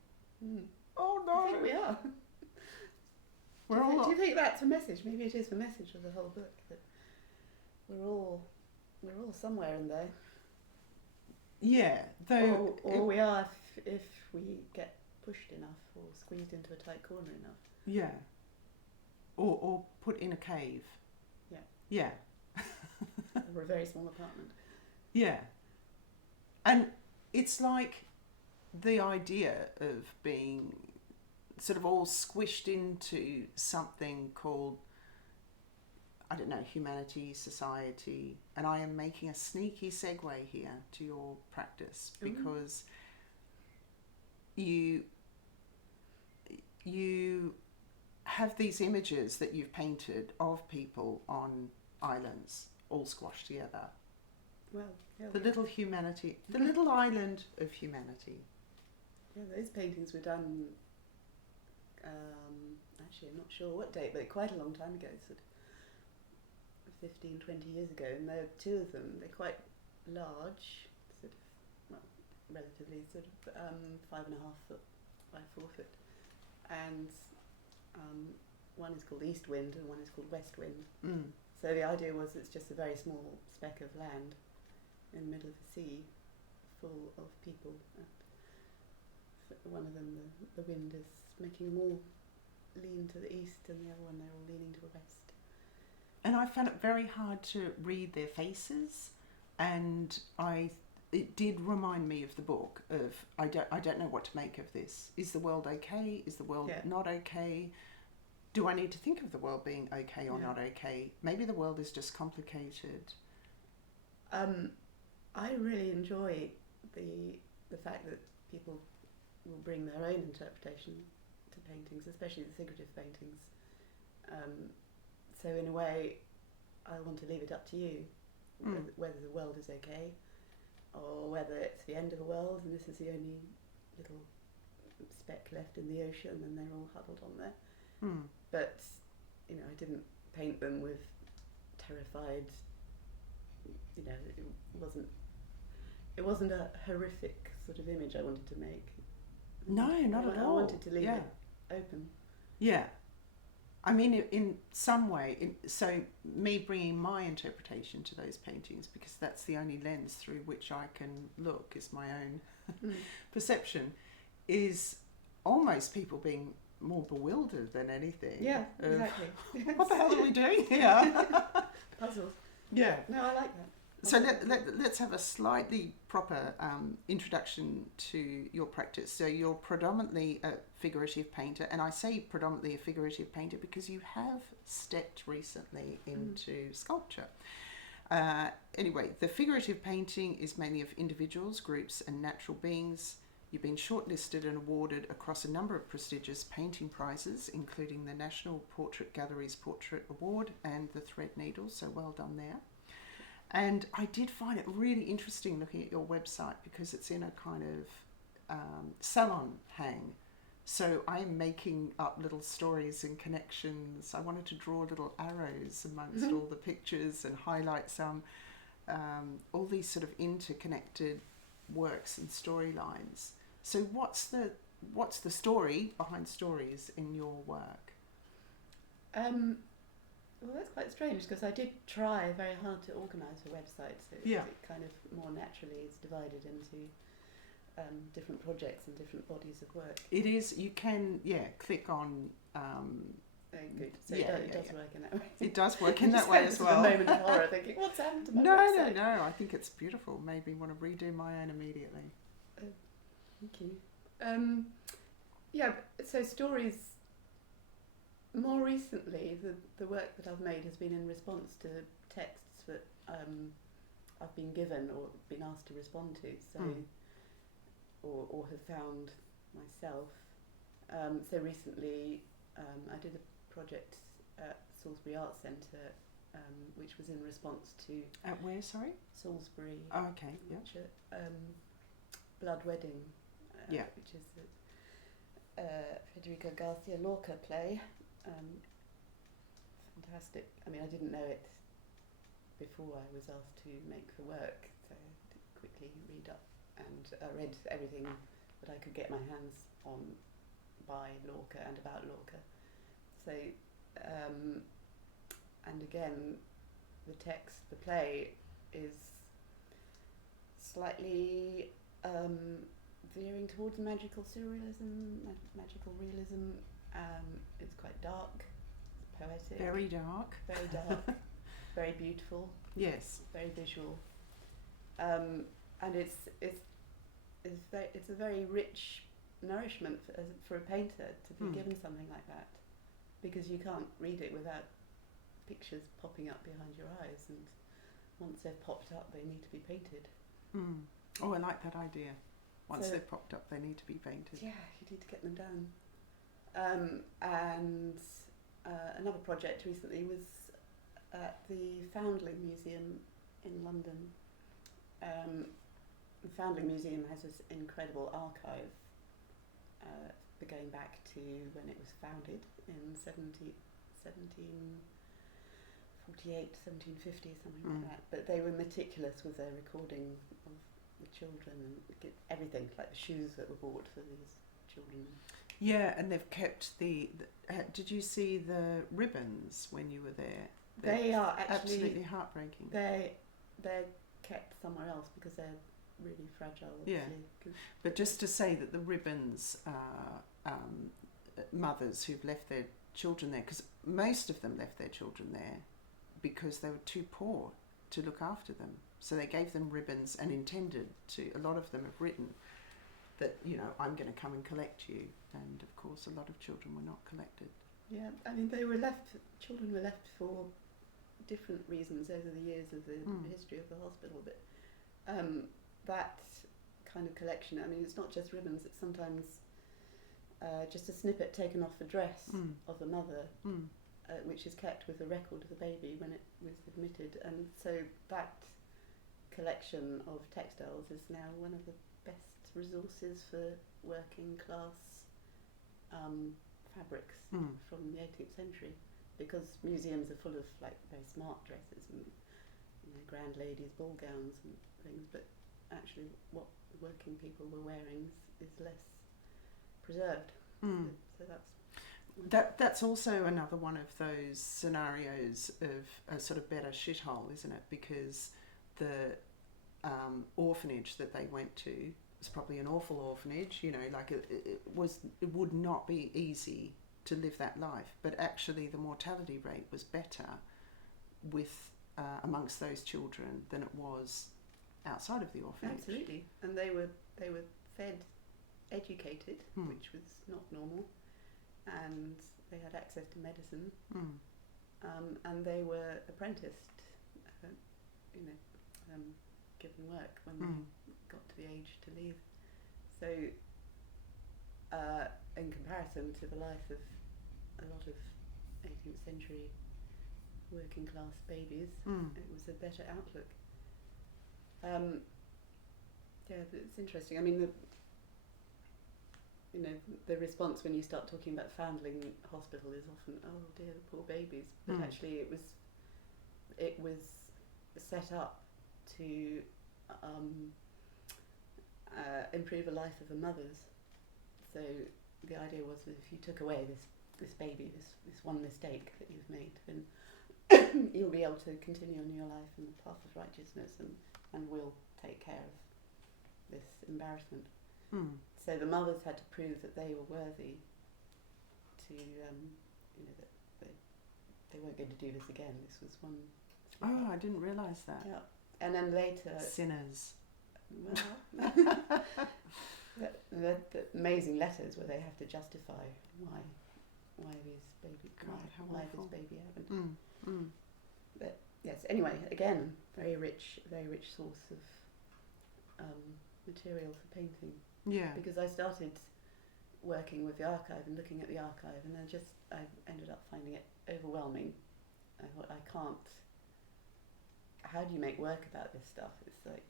Oh no! I think we are. Do you think that's a message? Maybe it is the message of the whole book, that we're all somewhere in there. Yeah, though. Or we are if we get pushed enough or squeezed into a tight corner enough. Yeah. Or put in a cave. Yeah. Yeah. Or a very small apartment. Yeah. And it's like the idea of being sort of all squished into something called, I don't know, humanity, society. And I am making a sneaky segue here to your practice, because you have these images that you've painted of people on islands all squashed together. Well, yeah. The little humanity, the little island of humanity. Yeah, those paintings were done, actually I'm not sure what date, but quite a long time ago, sort of 15, 20 years ago, and there are two of them. They're quite large, sort of, well, relatively sort of 5.5 foot by 4 foot, and one is called East Wind and one is called West Wind. So the idea was it's just a very small speck of land in the middle of the sea, full of people. And one of them, the wind is making them all lean to the east, and the other one they're all leaning to the west. And I found it very hard to read their faces, and it did remind me of the book of I don't know what to make of this. Is the world okay? Is the world not okay? Do I need to think of the world being okay or not okay? Maybe the world is just complicated. I really enjoy the fact that people will bring their own interpretation to paintings, especially the figurative paintings. So in a way, I want to leave it up to you whether the world is okay, or whether it's the end of the world and this is the only little speck left in the ocean and they're all huddled on there. But I didn't paint them with terrified. It wasn't a horrific sort of image I wanted to make. No, not at all. I wanted to leave it open. Yeah. I mean, in some way, so me bringing my interpretation to those paintings, because that's the only lens through which I can look, is my own perception, is almost people being more bewildered than anything. Yeah, exactly. What the hell are we doing here? Puzzles. Yeah. No, I like that. So let's have a slightly proper introduction to your practice. So you're predominantly a figurative painter, and I say predominantly a figurative painter because you have stepped recently into sculpture. Anyway, the figurative painting is mainly of individuals, groups and natural beings. You've been shortlisted and awarded across a number of prestigious painting prizes, including the National Portrait Gallery's Portrait Award and the Thread Needle, so well done there. And I did find it really interesting looking at your website because it's in a kind of salon hang. So I'm making up little stories and connections. I wanted to draw little arrows amongst all the pictures and highlight some, all these sort of interconnected works and storylines. So what's the story behind stories in your work? Well, that's quite strange because I did try very hard to organise a website, so it kind of more naturally is divided into different projects and different bodies of work. It is. You can click on. Good. So it does work in that way. It does work in that way as well. A moment of horror, thinking, what's happened to my website? No. I think it's beautiful. Made me want to redo my own immediately. Thank you. So stories. More recently, the work that I've made has been in response to texts that I've been given or been asked to respond to, so or have found myself. So recently, I did a project at Salisbury Arts Centre, which was in response to At where? Sorry. Salisbury. Oh, okay. Yeah. Blood Wedding. Which is a Federico Garcia Lorca play. Fantastic. I mean, I didn't know it before I was asked to make the work, so I had to quickly read up, and I read everything that I could get my hands on by Lorca and about Lorca. So, and again, the text, the play is slightly veering towards magical surrealism, magical realism. It's quite dark, it's poetic. Very dark. Very dark, very beautiful. Yes. Very visual. And it's a very rich nourishment for a painter to be given something like that, because you can't read it without pictures popping up behind your eyes, and once they've popped up, they need to be painted. Oh, I like that idea. Once they've popped up, they need to be painted. Yeah, you need to get them done. And another project recently was at the Foundling Museum in London. The Foundling Museum has this incredible archive going back to when it was founded in 1748, 1750, something like that. But they were meticulous with their recording of the children and everything, like the shoes that were bought for these children. Yeah, and they've kept the did you see the ribbons when you were there? They are actually absolutely heartbreaking. They're kept somewhere else because they're really fragile. Obviously. Yeah, but just to say that the ribbons are mothers who've left their children there, because most of them left their children there because they were too poor to look after them. So they gave them ribbons and intended to. A lot of them have written that, I'm going to come and collect you, and of course a lot of children were not collected. Yeah, I mean children were left for different reasons over the years of the history of the hospital, but that kind of collection, I mean, it's not just ribbons, it's sometimes just a snippet taken off the dress of the mother, which is kept with a record of the baby when it was admitted, and so that collection of textiles is now one of the best resources for working class fabrics from the 18th century, because museums are full of like very smart dresses and grand ladies' ball gowns and things, but actually what working people were wearing is less preserved. So that's also another one of those scenarios of a sort of better shithole, isn't it? Because the orphanage that they went to was probably an awful orphanage, it would not be easy to live that life, but actually the mortality rate was better with amongst those children than it was outside of the orphanage. Absolutely, and they were fed, educated, which was not normal, and they had access to medicine, and they were apprenticed, given work when they got to the age to leave. So, in comparison to the life of a lot of 18th century working class babies, it was a better outlook. Yeah, it's interesting. I mean, the response when you start talking about Foundling Hospital is often, oh dear, the poor babies. But actually, it was set up to improve the life of the mothers. So the idea was that if you took away this baby, this one mistake that you've made, then you'll be able to continue on your life in the path of righteousness, and we'll take care of this embarrassment. So the mothers had to prove that they were worthy to, that they weren't going to do this again. This was one. Oh, I didn't realise that. Yeah, and then later. Sinners. Well, the amazing letters where they have to justify why this baby happened. But yes, anyway, again, very rich source of material for painting. Yeah. Because I started working with the archive and looking at the archive, and I ended up finding it overwhelming. I thought, I can't. How do you make work about this stuff? It's like,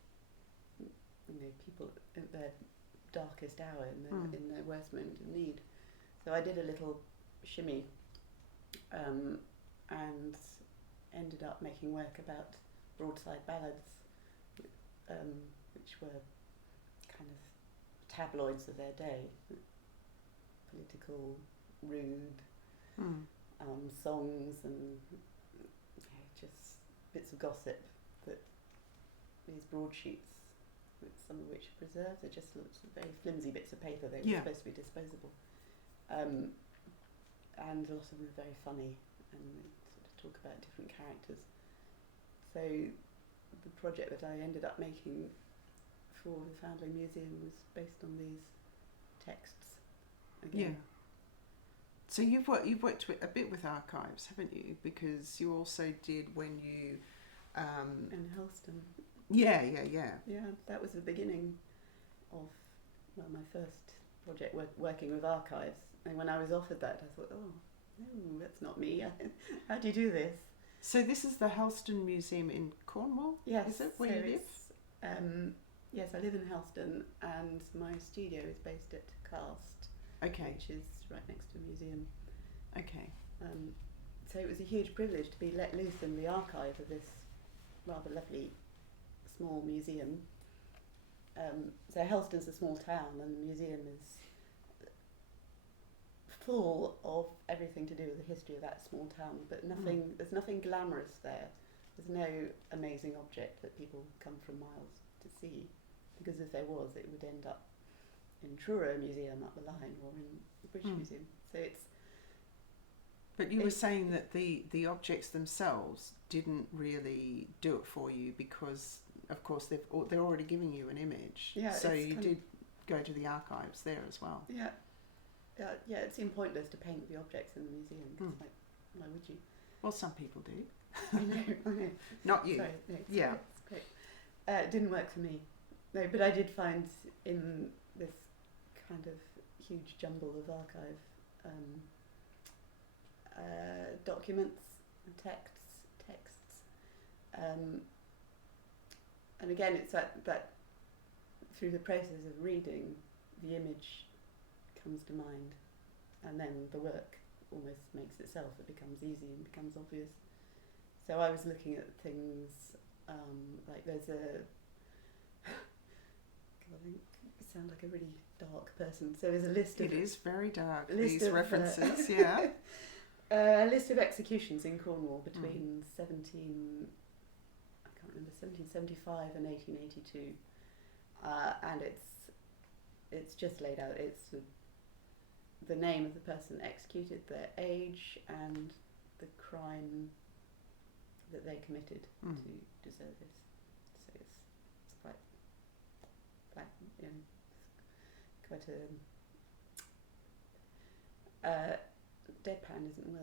people at their darkest hour, in their worst moment of need. So I did a little shimmy, and ended up making work about broadside ballads, which were kind of tabloids of their day, political, rude, songs, and just bits of gossip that these broadsheets, some of which are preserved, they're just lots of very flimsy bits of paper. They were supposed to be disposable, and a lot of them were very funny, and they sort of talk about different characters. So the project that I ended up making for the Foundling Museum was based on these texts again. Yeah. So you've worked a bit with archives, haven't you? Because you also did when you In Helston. Yeah, that was the beginning of my first project working with archives. And when I was offered that, I thought, oh no, that's not me. How do you do this? So this is the Helston Museum in Cornwall? Yes. Is it where you live? Yes, I live in Helston, and my studio is based at Cast, which is right next to a museum. Okay. So it was a huge privilege to be let loose in the archive of this rather lovely small museum. So Helston's a small town, and the museum is full of everything to do with the history of that small town, but there's nothing glamorous there. There's no amazing object that people come from miles to see, because if there was, it would end up in Truro Museum up the line, or in the British Museum. So it's. But you were saying that the objects themselves didn't really do it for you, because of course they're already giving you an image. Yeah. So you did go to the archives there as well. Yeah. Yeah. It seemed pointless to paint the objects in the museum. It's like, why would you? Well, some people do. I know. Not you. Sorry, no, Yeah. It's great. It didn't work for me. No, but I did find in this kind of huge jumble of archive documents and texts. And again, it's that through the process of reading, the image comes to mind, and then the work almost makes itself. It becomes easy and becomes obvious. So I was looking at things like there's a. God, I sound like a really dark person. So there's a list of. It is very dark. These references, yeah. A list of executions in Cornwall between 1775 and 1882, and it's just laid out. It's the name of the person executed, their age, and the crime that they committed to deserve this. So it's quite quite a deadpan isn't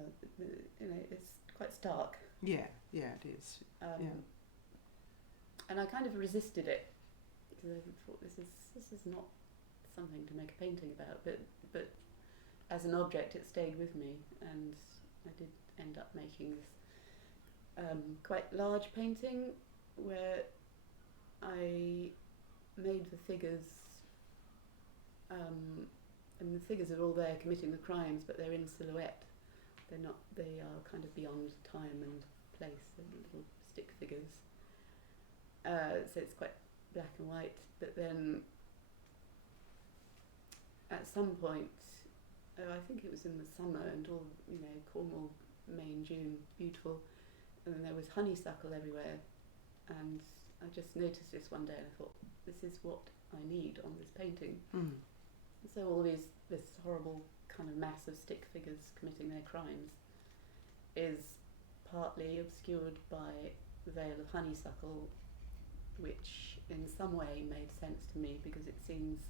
it's quite stark. Yeah, it is. And I kind of resisted it, because I thought this is not something to make a painting about, but as an object it stayed with me, and I did end up making this quite large painting where I made the figures, and the figures are all there committing the crimes, but they're in silhouette. They're not. They are kind of beyond time and place. They're little stick figures. So it's quite black and white. But then, at some point, I think it was in the summer, and all Cornwall, May and June, beautiful, and then there was honeysuckle everywhere, and I just noticed this one day, and I thought, this is what I need on this painting. Mm. So all this horrible kind of mass of stick figures committing their crimes is partly obscured by the veil of honeysuckle, which in some way made sense to me because it seems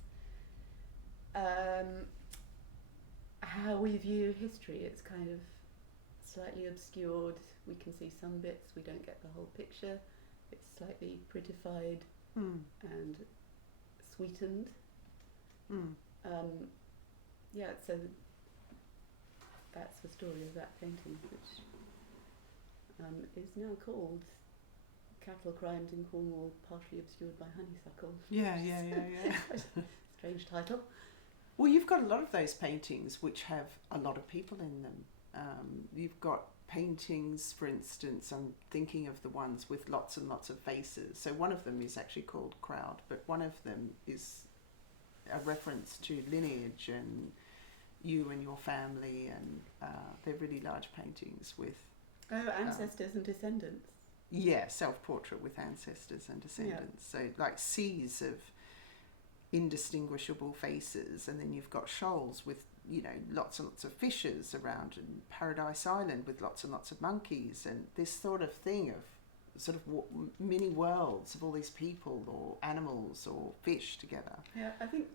how we view history. It's kind of slightly obscured. We can see some bits, we don't get the whole picture. It's slightly prettified and sweetened. So that's the story of that painting, which is now called Capital Crimes in Cornwall, Partially Obscured by Honeysuckle. Yeah. Strange title. Well, you've got a lot of those paintings which have a lot of people in them. You've got paintings, for instance, I'm thinking of the ones with lots and lots of faces. So one of them is actually called Crowd, but one of them is a reference to lineage and you and your family, and they're really large paintings with... ancestors and descendants. Yeah, self-portrait with ancestors and descendants. Yeah. So like seas of indistinguishable faces, and then you've got shoals with lots and lots of fishes around, and Paradise Island with lots and lots of monkeys, and this sort of thing of sort of mini worlds of all these people or animals or fish together. Yeah, I think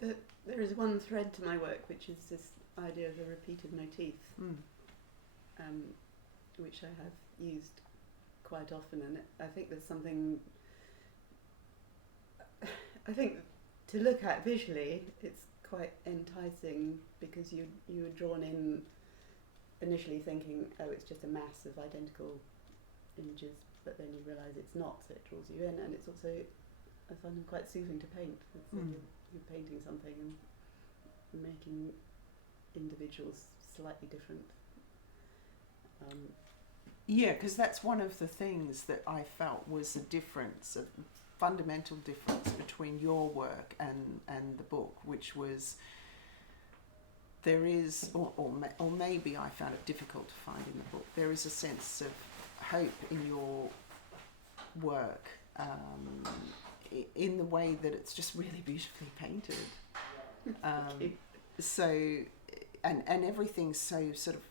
that there is one thread to my work, which is this idea of a repeated motif, which I have used quite often, and I think there's something... I think to look at visually, it's quite enticing because you were drawn in initially thinking, oh, it's just a mass of identical images, but then you realise it's not, so it draws you in, and it's also, I find them quite soothing to paint. So you're painting something and making individuals slightly different. Yeah, because that's one of the things that I felt was a difference, a fundamental difference between your work and the book, which was there is, or maybe I found it difficult to find in the book, there is a sense of hope in your work, in the way that it's just really beautifully painted. So, and everything's so sort of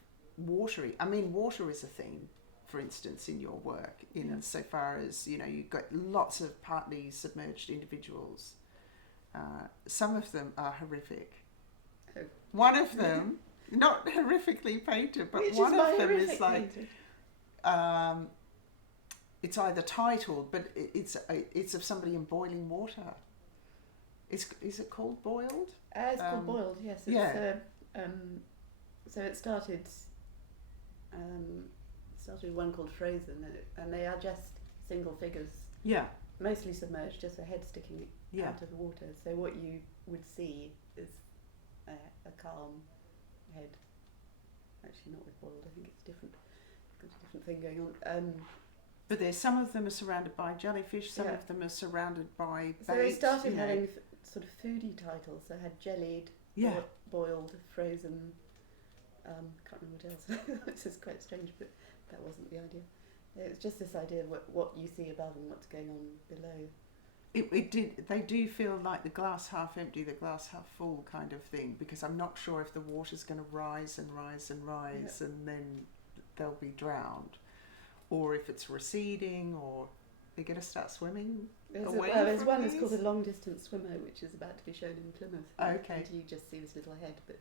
watery. I mean, water is a theme, for instance, in your work, so far as, you've got lots of partly submerged individuals. Some of them are horrific. Oh. One of them, not horrifically painted, but Which one is of them is like, it's either titled, but it's of somebody in boiling water. Is it called Boiled? It's called Boiled, yes. So it started with one called Frozen, and they are just single figures. Yeah. Mostly submerged, just a head sticking out of the water. So what you would see is a calm head. Actually, not with Boiled. I think it's different. Got a different thing going on. But there's some of them are surrounded by jellyfish. Some of them are surrounded by bait. So they started having sort of foodie titles. So I had Jellied, Boiled, Frozen. Can't remember what else. This is quite strange, but that wasn't the idea. It was just this idea of what you see above and what's going on below. They do feel like the glass half empty, the glass half full kind of thing, because I'm not sure if the water's going to rise and rise and rise and then they'll be drowned, or if it's receding, or they're going to start swimming away. There's one that's called a long distance swimmer, which is about to be shown in Plymouth. Okay. And you just see this little head, but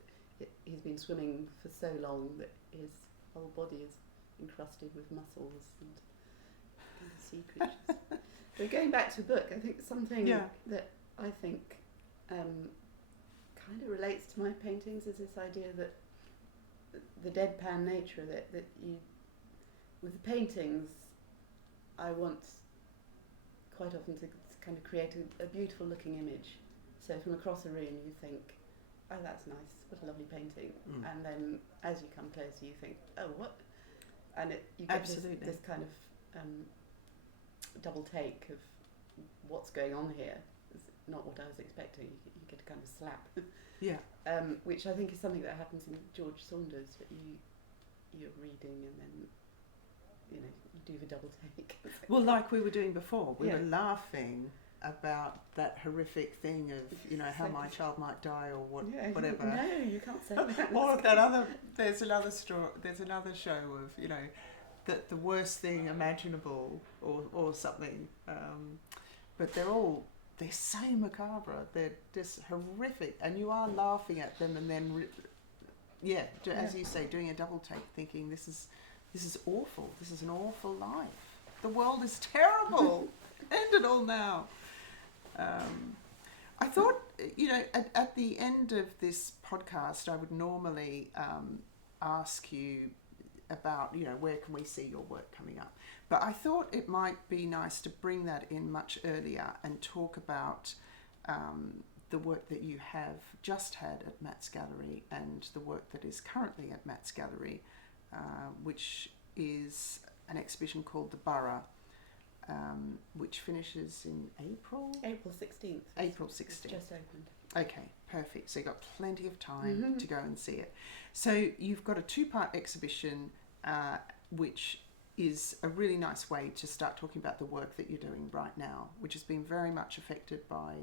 he's been swimming for so long that his whole body is encrusted with mussels and sea creatures. But going back to the book, I think something that I think kind of relates to my paintings is this idea that the deadpan nature of it, that you, with the paintings, I want quite often to kind of create a beautiful looking image. So from across a room you think, oh, that's nice, what a lovely painting. And then as you come closer you think, oh, what? And you get this kind of double take of what's going on here. It's not what I was expecting. You get a kind of slap. Yeah. Which I think is something that happens in George Saunders, that you're reading and then you do the double take. Well, like we were doing before, we were laughing about that horrific thing of how my child might die or whatever. No, you can't say that. Or that other. There's another story. There's another show of that the worst thing imaginable or something. But they're so macabre. They're just horrific, and you are laughing at them, and then as you say, doing a double take, thinking this is awful. This is an awful life. The world is terrible. End it all now. I thought, at the end of this podcast, I would normally ask you about, where can we see your work coming up? But I thought it might be nice to bring that in much earlier and talk about the work that you have just had at Matt's Gallery and the work that is currently at Matt's Gallery, which is an exhibition called The Borough, which finishes in April? April 16th. April 16th. It's just opened. Okay, perfect. So you've got plenty of time to go and see it. So you've got a 2-part exhibition, which is a really nice way to start talking about the work that you're doing right now, which has been very much affected by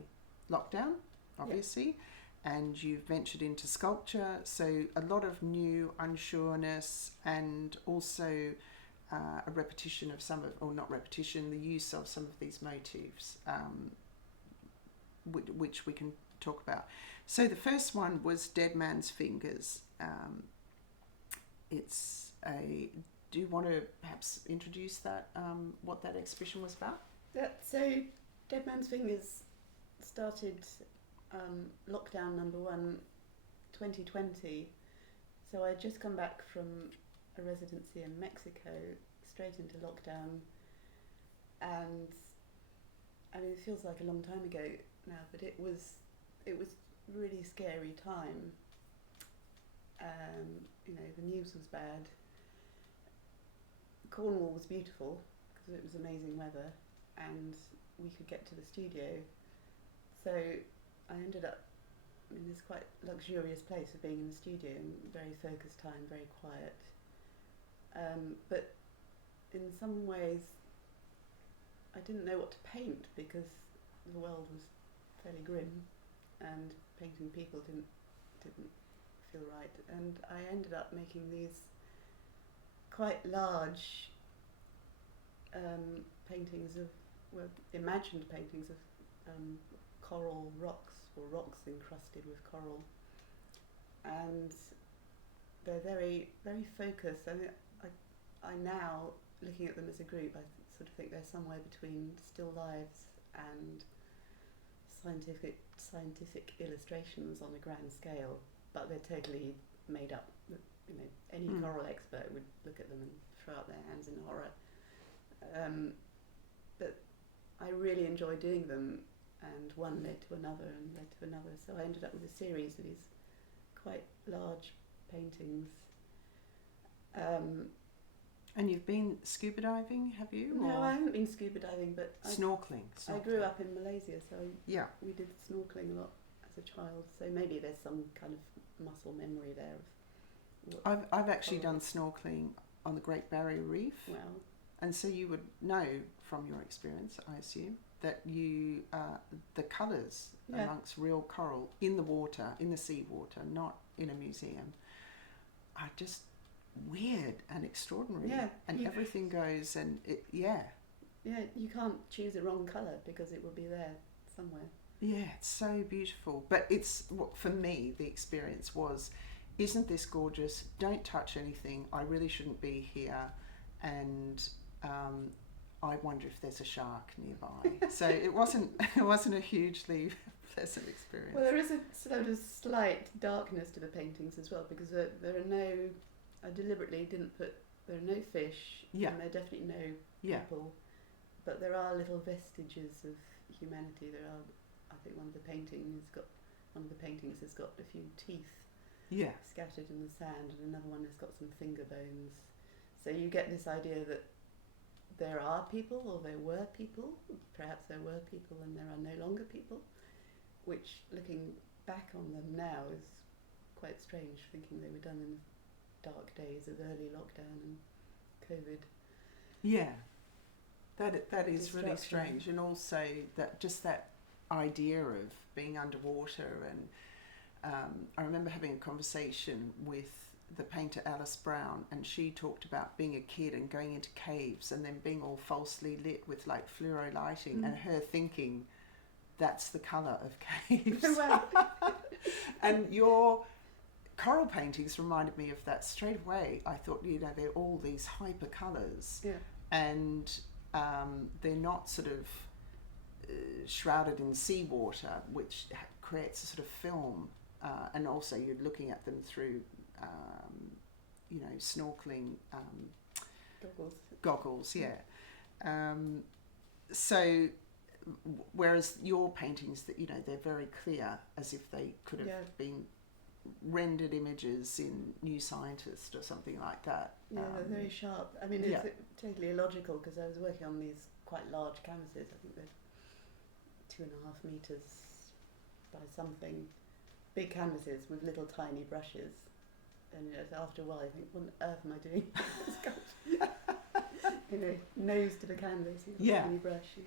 lockdown, obviously. And you've ventured into sculpture, so a lot of new unsureness and also a repetition of the use of some of these motifs, which we can talk about. So the first one was Dead Man's Fingers. Do you want to perhaps introduce that, what that exhibition was about? So Dead Man's Fingers started lockdown number 1, 2020. So I'd just come back from a residency in Mexico, straight into lockdown, and I mean it feels like a long time ago now, but it was really scary time. The news was bad. Cornwall was beautiful because it was amazing weather and we could get to the studio, so I ended up in this quite luxurious place of being in the studio, and very focused time, very quiet. But in some ways I didn't know what to paint because the world was fairly grim and painting people didn't feel right, and I ended up making these quite large imagined paintings of coral rocks, or rocks encrusted with coral, and they're very, very focused. And I now, looking at them as a group, I sort of think they're somewhere between still lives and scientific illustrations on a grand scale, but they're totally made up. Any coral expert would look at them and throw up their hands in horror. But I really enjoy doing them, and one led to another and led to another. So I ended up with a series of these quite large paintings. And you've been scuba diving, have you? No, I haven't been scuba diving, but snorkeling. I grew up in Malaysia, so we did snorkeling a lot as a child. So maybe there's some kind of muscle memory there. I've actually done snorkeling on the Great Barrier Reef. Wow. And so you would know from your experience, I assume, that the colours amongst real coral in the water, in the seawater, not in a museum, are just weird and extraordinary. Yeah. And everything goes and Yeah, you can't choose a wrong colour because it will be there somewhere. Yeah, it's so beautiful. But for me, the experience was, isn't this gorgeous? Don't touch anything. I really shouldn't be here. And I wonder if there's a shark nearby. So it wasn't a hugely pleasant experience. Well, there is a sort of slight darkness to the paintings as well, because there are no, I deliberately didn't put, there are no fish, and there are definitely no people, but there are little vestiges of humanity. There are, I think one of the paintings has got a few teeth scattered in the sand, and another one has got some finger bones. So you get this idea that there are people, or there were people, perhaps there were people and there are no longer people, which, looking back on them now, is quite strange, thinking they were done in the dark days of early lockdown and COVID. Yeah, that is really strange, and also that idea of being underwater. And I remember having a conversation with the painter Alice Brown, and she talked about being a kid and going into caves and then being all falsely lit with like fluoro lighting, and her thinking that's the colour of caves. And your coral paintings reminded me of that straight away. I thought, they're all these hyper colours, and they're not sort of shrouded in seawater, which creates a sort of film, and also you're looking at them through snorkeling goggles. So whereas your paintings, that they're very clear, as if they could have been rendered images in New Scientist or something like that. Yeah, they're very sharp. I mean, it's totally illogical, because I was working on these quite large canvases. I think they're 2.5 meters by something, big canvases with little tiny brushes. And after a while, I think, what on earth am I doing? Nose to the canvas, tiny brush.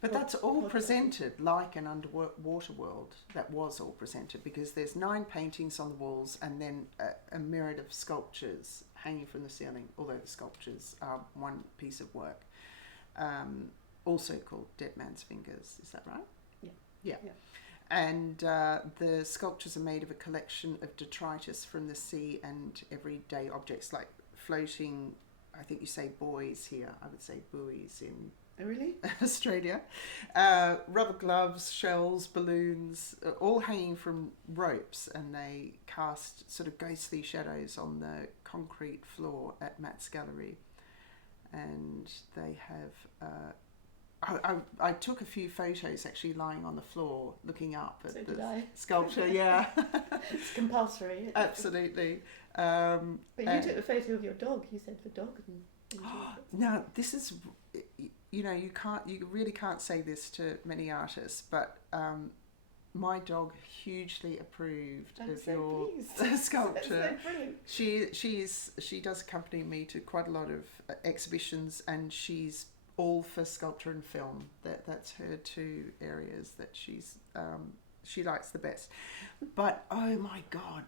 But that's all presented like an underwater world. That was all presented, because there's 9 paintings on the walls, and then a myriad of sculptures hanging from the ceiling, although the sculptures are one piece of work, also called Dead Man's Fingers. Is that right? Yeah. And the sculptures are made of a collection of detritus from the sea and everyday objects, like floating, I think you say buoys here, I would say buoys in Australia, rubber gloves, shells, balloons, all hanging from ropes, and they cast sort of ghostly shadows on the concrete floor at Matt's gallery. And they have I took a few photos actually lying on the floor looking up at the sculpture. It's compulsory. Absolutely. But you took a photo of your dog, you said, for dogs. Now, this is, you really can't say this to many artists, but my dog hugely approved of your sculpture. She does accompany me to quite a lot of exhibitions, and she's all for sculpture and film. That's her 2 areas that she likes the best. But oh my God,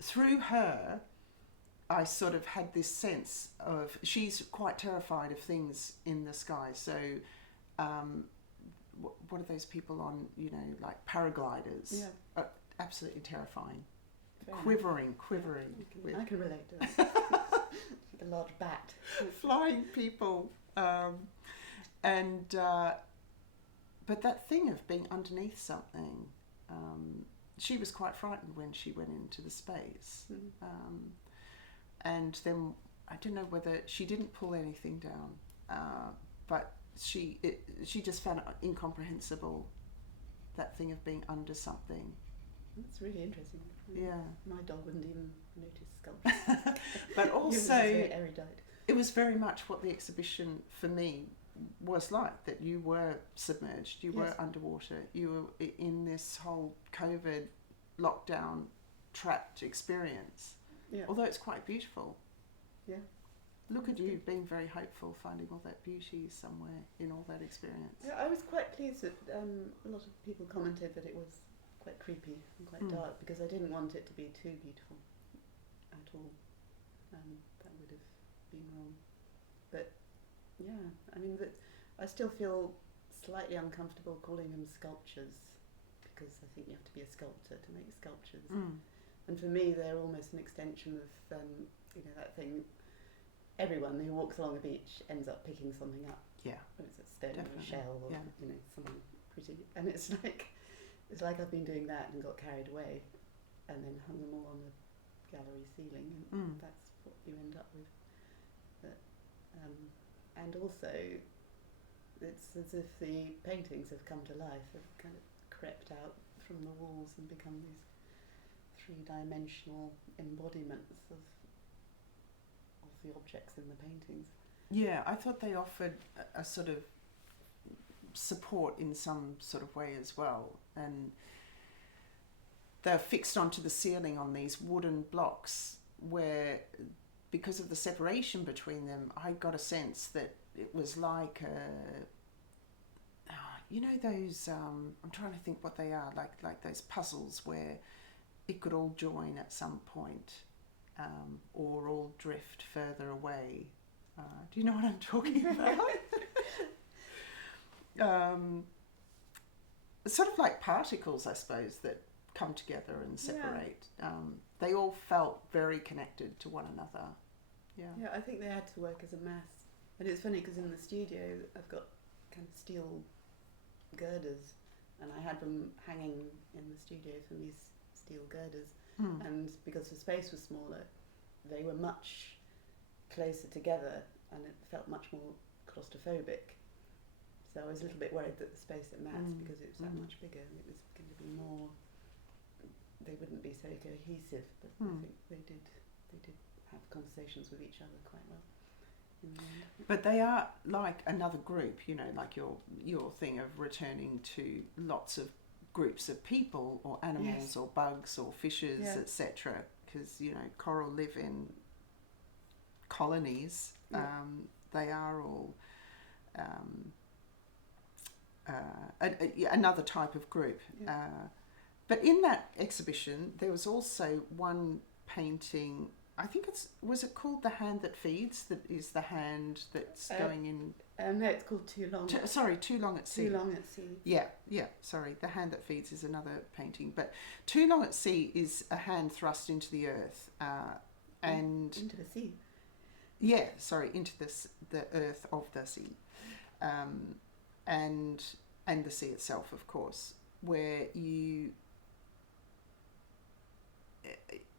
through her, I sort of had this sense of, she's quite terrified of things in the sky. So what are those people on, like paragliders? Absolutely terrifying. Quivering. I can relate to it. A large bat. Flying people. But that thing of being underneath something, she was quite frightened when she went into the space. And then I don't know whether she didn't pull anything down, but she just found it incomprehensible, that thing of being under something. That's really interesting. Yeah. My dog wouldn't even notice sculpture. But also, very erudite. It was very much what the exhibition for me was like, that you were submerged, you were underwater, you were in this whole COVID lockdown trapped experience. Although it's quite beautiful. Look at you being very hopeful, finding all that beauty somewhere in all that experience. I was quite pleased that a lot of people commented that it was quite creepy and quite dark, because I didn't want it to be too beautiful at all. That would have been wrong. But I mean, I still feel slightly uncomfortable calling them sculptures, because I think you have to be a sculptor to make sculptures. And for me, they're almost an extension of that thing. Everyone who walks along a beach ends up picking something up. Whether it's a stone or a shell or something pretty. And it's like I've been doing that and got carried away, and then hung them all on the gallery ceiling, and that's what you end up with. But and also it's as if the paintings have come to life, have kind of crept out from the walls and become these three-dimensional embodiments of the objects in the paintings. Yeah, I thought they offered a sort of support in some sort of way as well, and they're fixed onto the ceiling on these wooden blocks where, because of the separation between them, I got a sense that it was like those I'm trying to think what they are, like those puzzles where it could all join at some point, or all drift further away. Do you know what I'm talking about? Sort of like particles, I suppose, that come together and separate. Yeah. They all felt very connected to one another. Yeah, I think they had to work as a mass. And it's funny because in the studio I've got kind of steel girders, and I had them hanging in the studio from these steel girders. And because the space was smaller, they were much closer together, and it felt much more claustrophobic. So I was a little bit worried that the space at Matt's, because it was that much bigger, it was going to be more, they wouldn't be so cohesive, but I think they did have conversations with each other quite well in the end. But they are like another group, like your thing of returning to lots of groups of people or animals or bugs or fishes, etc. Because coral live in colonies. They are all another type of group. But in that exhibition, there was also one painting. I think was it called The Hand That Feeds? That is the hand that's going in. No, it's called Too Long. Too Long at Sea. Too Long at Sea. Yeah. Sorry, The Hand That Feeds is another painting, but Too Long at Sea is a hand thrust into the earth, and into the sea. Yeah, sorry, into the earth of the sea, and the sea itself, of course, where you.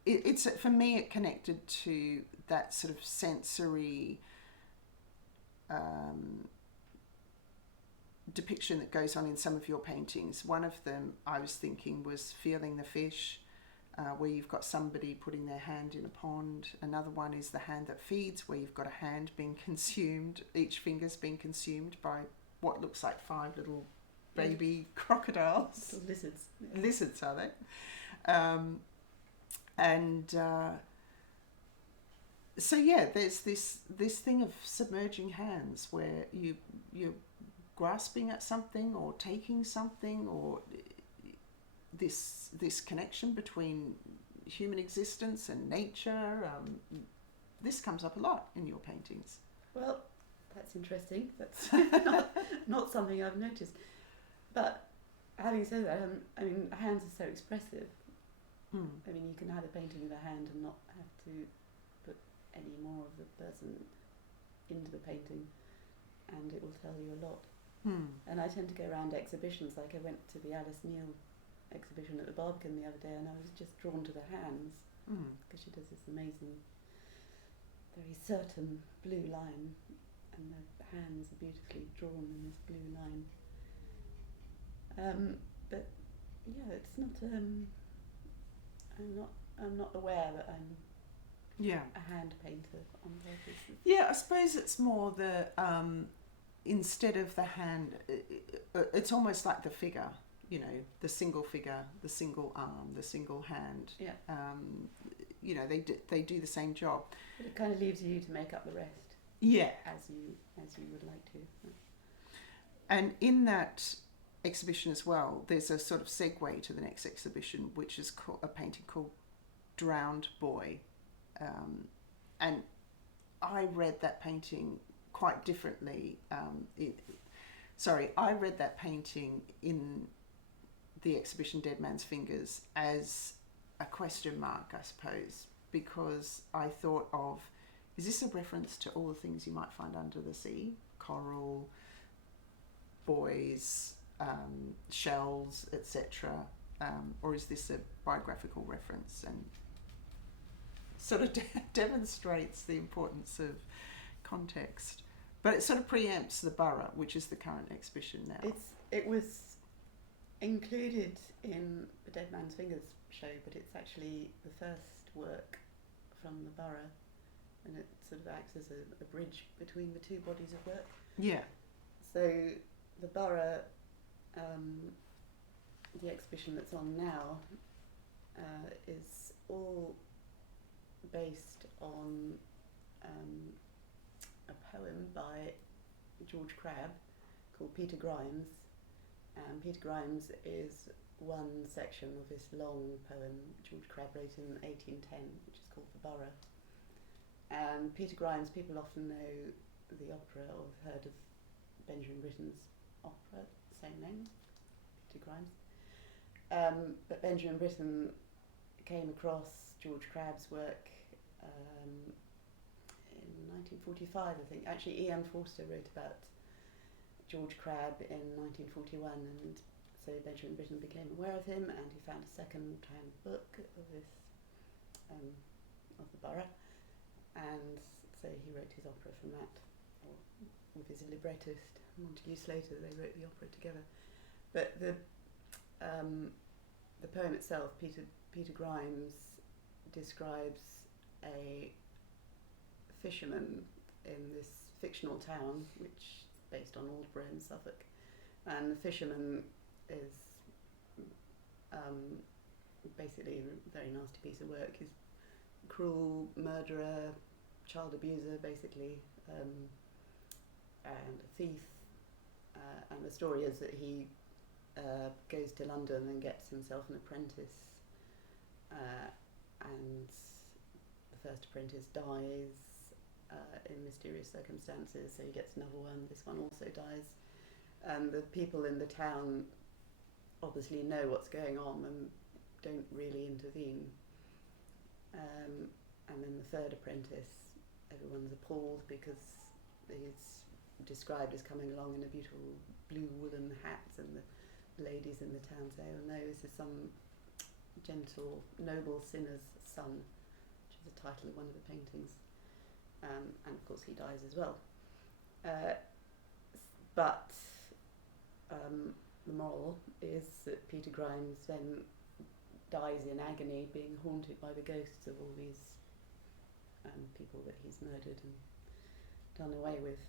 It's for me. It connected to that sort of sensory depiction that goes on in some of your paintings. One of them, I was thinking, was Feeling the Fish, where you've got somebody putting their hand in a pond. Another one is The Hand That Feeds, where you've got a hand being consumed. Each finger's being consumed by what looks like 5 little baby crocodiles. Little lizards. Lizards, are they? So yeah, there's this thing of submerging hands where you're grasping at something or taking something, or this connection between human existence and nature. This comes up a lot in your paintings. Well, that's interesting. That's not something I've noticed. But having said that, hands are so expressive. I mean, you can have a painting with a hand and not have to put any more of the person into the painting, and it will tell you a lot. And I tend to go around exhibitions, like I went to the Alice Neal exhibition at the Barbican the other day, and I was just drawn to the hands, because she does this amazing, very certain blue line, and the hands are beautifully drawn in this blue line. But yeah, it's not. I'm not aware that I'm a hand painter on purpose. Yeah, I suppose it's more the instead of the hand, it's almost like the figure. The single figure, the single arm, the single hand. Yeah. They do the same job. But it kind of leaves you to make up the rest. Yeah. As you would like to. And in that exhibition as well, there's a sort of segue to the next exhibition, which is a painting called Drowned Boy, and I read that painting quite differently. I read that painting in the exhibition Dead Man's Fingers as a question mark, I suppose, because I thought of, is this a reference to all the things you might find under the sea? Coral, boys, shells, etc., or is this a biographical reference, and sort of demonstrates the importance of context? But it sort of preempts the Borough, which is the current exhibition now. It was included in the Dead Man's Fingers show, but it's actually the first work from the Borough, and it sort of acts as a bridge between the two bodies of work. Yeah. So the Borough, the exhibition that's on now, is all based on a poem by George Crabbe called Peter Grimes. And Peter Grimes is one section of this long poem George Crabbe wrote in 1810, which is called The Borough. And Peter Grimes, people often know the opera or have heard of Benjamin Britten's opera, same name, Peter Grimes. But Benjamin Britten came across George Crabbe's work in 1945, I think. Actually, E.M. Forster wrote about George Crabbe in 1941, and so Benjamin Britten became aware of him, and he found a second-hand book of this of the Borough, and so he wrote his opera from that, or with his librettist Montague Slater. They wrote the opera together. But the poem itself, Peter Grimes describes a fisherman in this fictional town, which is based on Aldborough in Suffolk, and the fisherman is basically a very nasty piece of work. He's a cruel murderer, child abuser, basically, and a thief. And the story is that he goes to London and gets himself an apprentice, and the first apprentice dies in mysterious circumstances, so he gets another one. This one also dies, and the people in the town obviously know what's going on and don't really intervene. And then the third apprentice, everyone's appalled because he's described as coming along in a beautiful blue woolen hat, and the ladies in the town say, oh no, this is some gentle, noble sinner's son, which is the title of one of the paintings. And of course he dies as well. But the moral is that Peter Grimes then dies in agony, being haunted by the ghosts of all these people that he's murdered and done away with.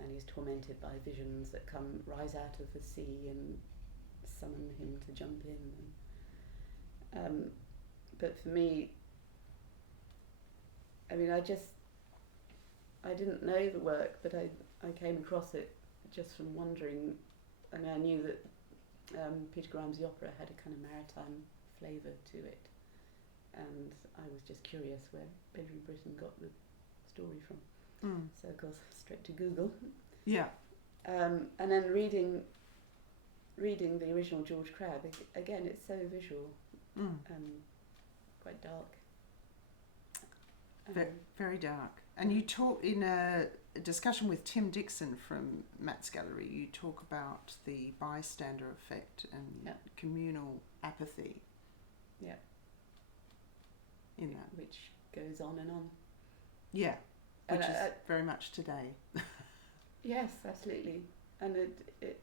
And he's tormented by visions that rise out of the sea and summon him to jump in. But for me, I mean, I didn't know the work, but I came across it just from wondering. I mean, I knew that Peter Grimes' the opera had a kind of maritime flavour to it, and I was just curious where Benjamin Britten got the story from. So of course, straight to Google. Yeah. And then reading the original George Crabbe, again, it's so visual, quite dark. Very dark. And you talk in a discussion with Tim Dixon from Matt's Gallery, you talk about the bystander effect and communal apathy. Yeah. In that. Which goes on and on. Yeah. Which is very much today. Yes, absolutely. And it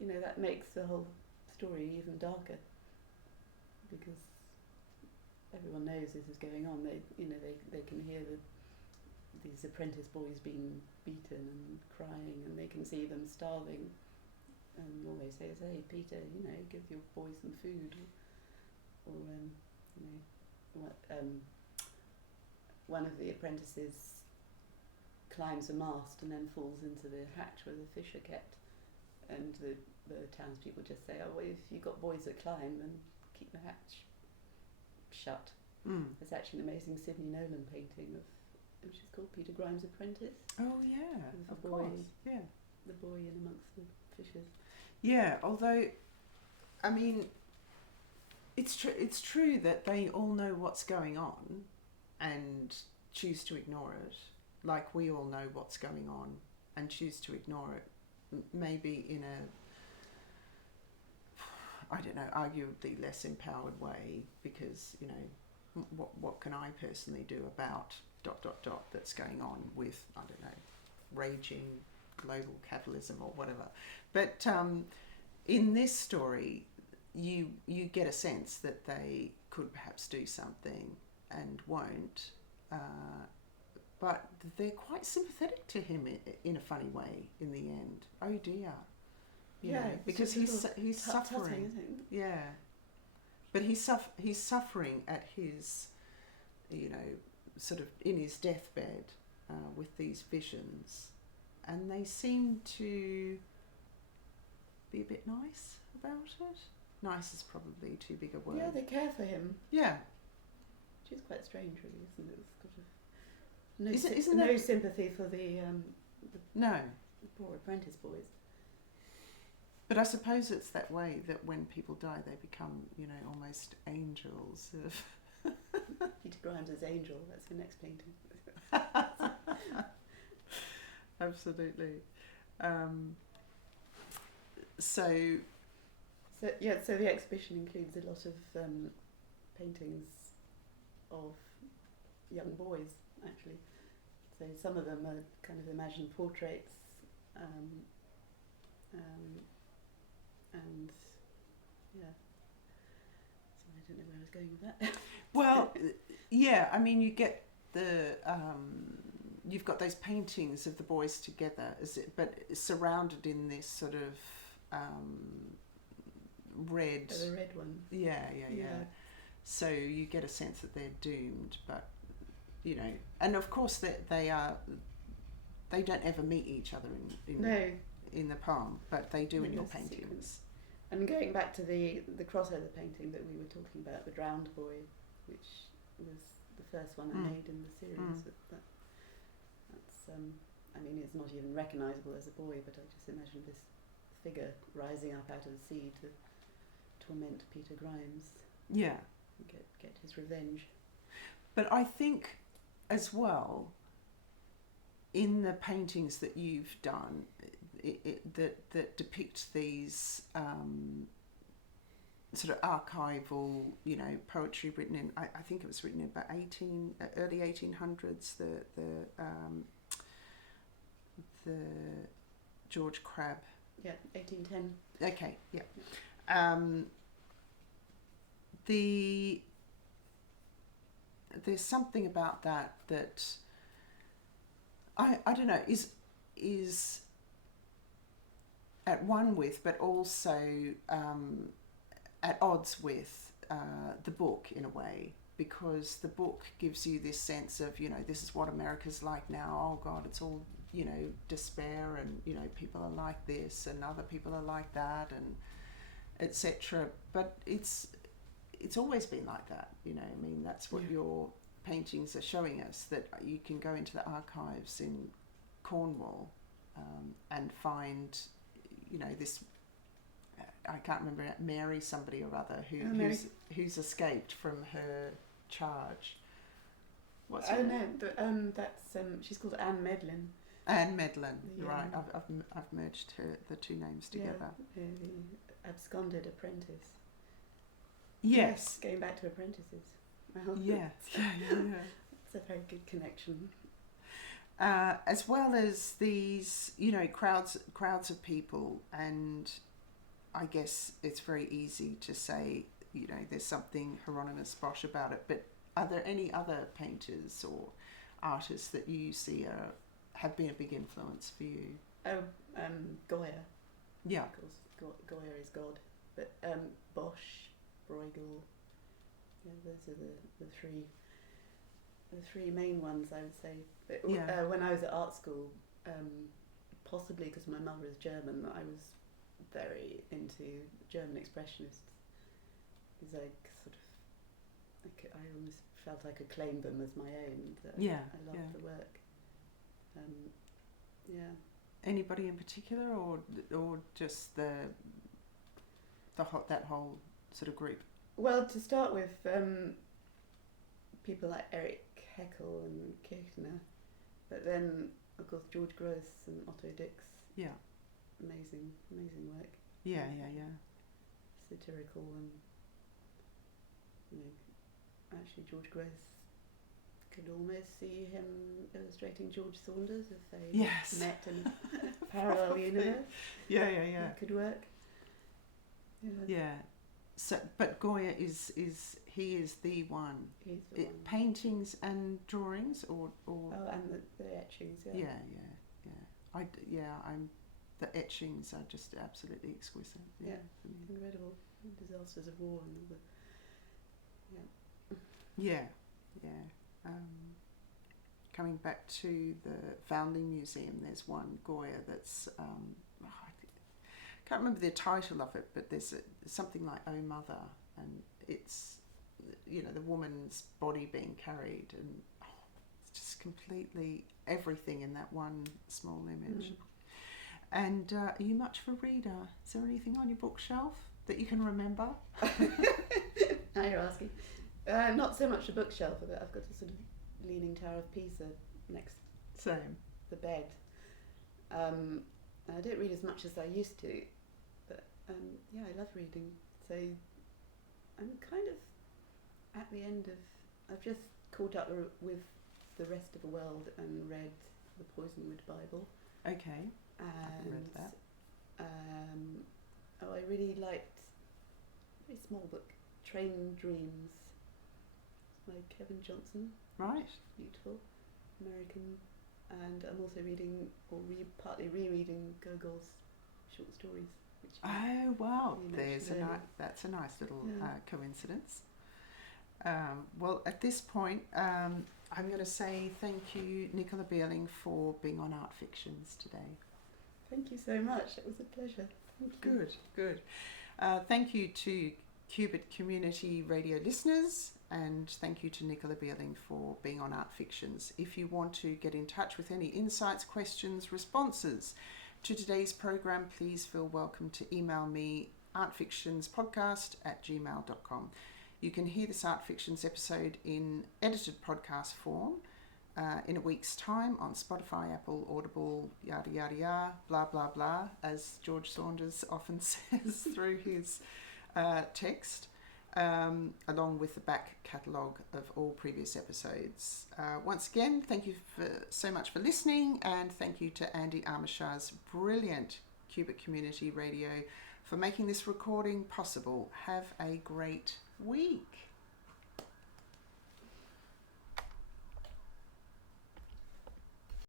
you know, that makes the whole story even darker, because everyone knows this is going on. They can hear these apprentice boys being beaten and crying, and they can see them starving, and all they say is, hey Peter, give your boys some food, or one of the apprentices climbs a mast and then falls into the hatch where the fish are kept, and the townspeople just say, oh, well, if you've got boys that climb, then keep the hatch shut. There's actually an amazing Sidney Nolan painting which is called Peter Grimes' Apprentice. Oh yeah, of course. Yeah, the boy in amongst the fishes. Yeah, although, I mean, it's true that they all know what's going on and choose to ignore it, like we all know what's going on and choose to ignore it, maybe in a, I don't know, arguably less empowered way, because, what can I personally do about ... that's going on with, I don't know, raging global capitalism or whatever. But in this story, you get a sense that they could perhaps do something and won't. But they're quite sympathetic to him in a funny way in the end. Oh dear. You know, because he's suffering. Yeah. But he's suffering at his, you know, sort of in his deathbed with these visions. And they seem to be a bit nice about it. Nice is probably too big a word. Yeah, they care for him. Yeah. Which is quite strange, really, isn't it? It's sort of Isn't no that... sympathy for the No. poor apprentice boys. But I suppose it's that way that when people die, they become, you know, almost angels. Peter Grimes' Angel, that's your next painting. Absolutely. So the exhibition includes a lot of paintings of young boys, actually. So some of them are kind of imagined portraits, and yeah. So I don't know where I was going with that. Well, yeah, I mean, you get the you've got those paintings of the boys together, but surrounded in this sort of red. The red one. Yeah. So you get a sense that they're doomed, but you know, and of course they don't ever meet each other in the poem, but they do in your paintings. Sequence. And going back to the crossover painting that we were talking about, the Drowned Boy, which was the first one I made in the series. That's I mean, it's not even recognisable as a boy, but I just imagine this figure rising up out of the sea to torment Peter Grimes. Yeah. Get his revenge. But I think as well, in the paintings that you've done, that depict these sort of archival, you know, poetry written in, I think it was written in about early 1800s. The George Crabbe. Yeah, 1810. Okay, yeah. There's something about that I don't know, is at one with, but also at odds with the book in a way, because the book gives you this sense of, you know, this is what America's like now. Oh God, it's all, you know, despair, and you know, people are like this and other people are like that, and etc. But it's always been like that, you know. I mean, that's what your paintings are showing us, that you can go into the archives in Cornwall and find, you know, this, I can't remember, Mary somebody or other who's escaped from her charge. What's her name? No, that's she's called Anne Medlin. Anne Medlin, right? I've merged the two names together. Yeah, the absconded apprentice. Yes, going back to apprentices. Well, yeah. It's a very good connection. As well as these, you know, crowds of people, and I guess it's very easy to say, you know, there's something Hieronymus Bosch about it. But are there any other painters or artists that you see have been a big influence for you? Goya. Yeah. Of course, Goya is God. But Bosch, Bruegel, yeah, those are the three main ones, I would say. But, when I was at art school, possibly because my mother is German, I was very into German expressionists, because I almost felt I could claim them as my own. I loved the work. Anybody in particular, or just that whole sort of group? Well, to start with, people like Erich Heckel and Kirchner, but then of course George Grosz and Otto Dix. Yeah. Amazing work. Yeah. Satirical, and you know, actually George Grosz could almost see him illustrating George Saunders if they Yes. met in a parallel universe. Yeah. It could work. Yeah. So, but Goya is he is the one. He's the one. Paintings and drawings, or Oh, and the etchings. yeah. I'm the etchings are just absolutely exquisite. Yeah. For me. Incredible. Disasters of war and all the. Yeah. Coming back to the Foundling Museum, there's one Goya that's I can't remember the title of it, but there's something like "Oh Mother," and it's the woman's body being carried, and it's just completely everything in that one small image. And are you much of a reader? Is there anything on your bookshelf that you can remember? Now you're asking. Not so much a bookshelf, but I've got a sort of leaning tower of Pisa next Same. the bed. I don't read as much as I used to, but I love reading. So I'm kind of at the end of. I've just caught up with the rest of the world and read the Poisonwood Bible. Okay. And I've read that. I really liked a very small book, Train Dreams, by Kevin Johnson. Right. Beautiful, American, and I'm also reading partly rereading Gogol's short stories. Which Oh wow! you mentioned earlier. That's a nice little Yeah. coincidence. Well, at this point, I'm going to say thank you, Nicola BEALING, for being on Art Fictions today. Thank you so much. It was a pleasure. Thank you. Good. Thank you to Cubitt Community Radio listeners, and thank you to Nicola BEALING for being on Art Fictions. If you want to get in touch with any insights, questions, responses to today's program, please feel welcome to email me artfictionspodcast@gmail.com. You can hear this Art Fictions episode in edited podcast form in a week's time on Spotify, Apple, Audible, yada yada yada, blah blah blah, as George Saunders often says through his text, along with the back catalogue of all previous episodes. Once again, thank you so much for listening, and thank you to Andy Armishaw's brilliant Cubitt Community Radio for making this recording possible. Have a great week.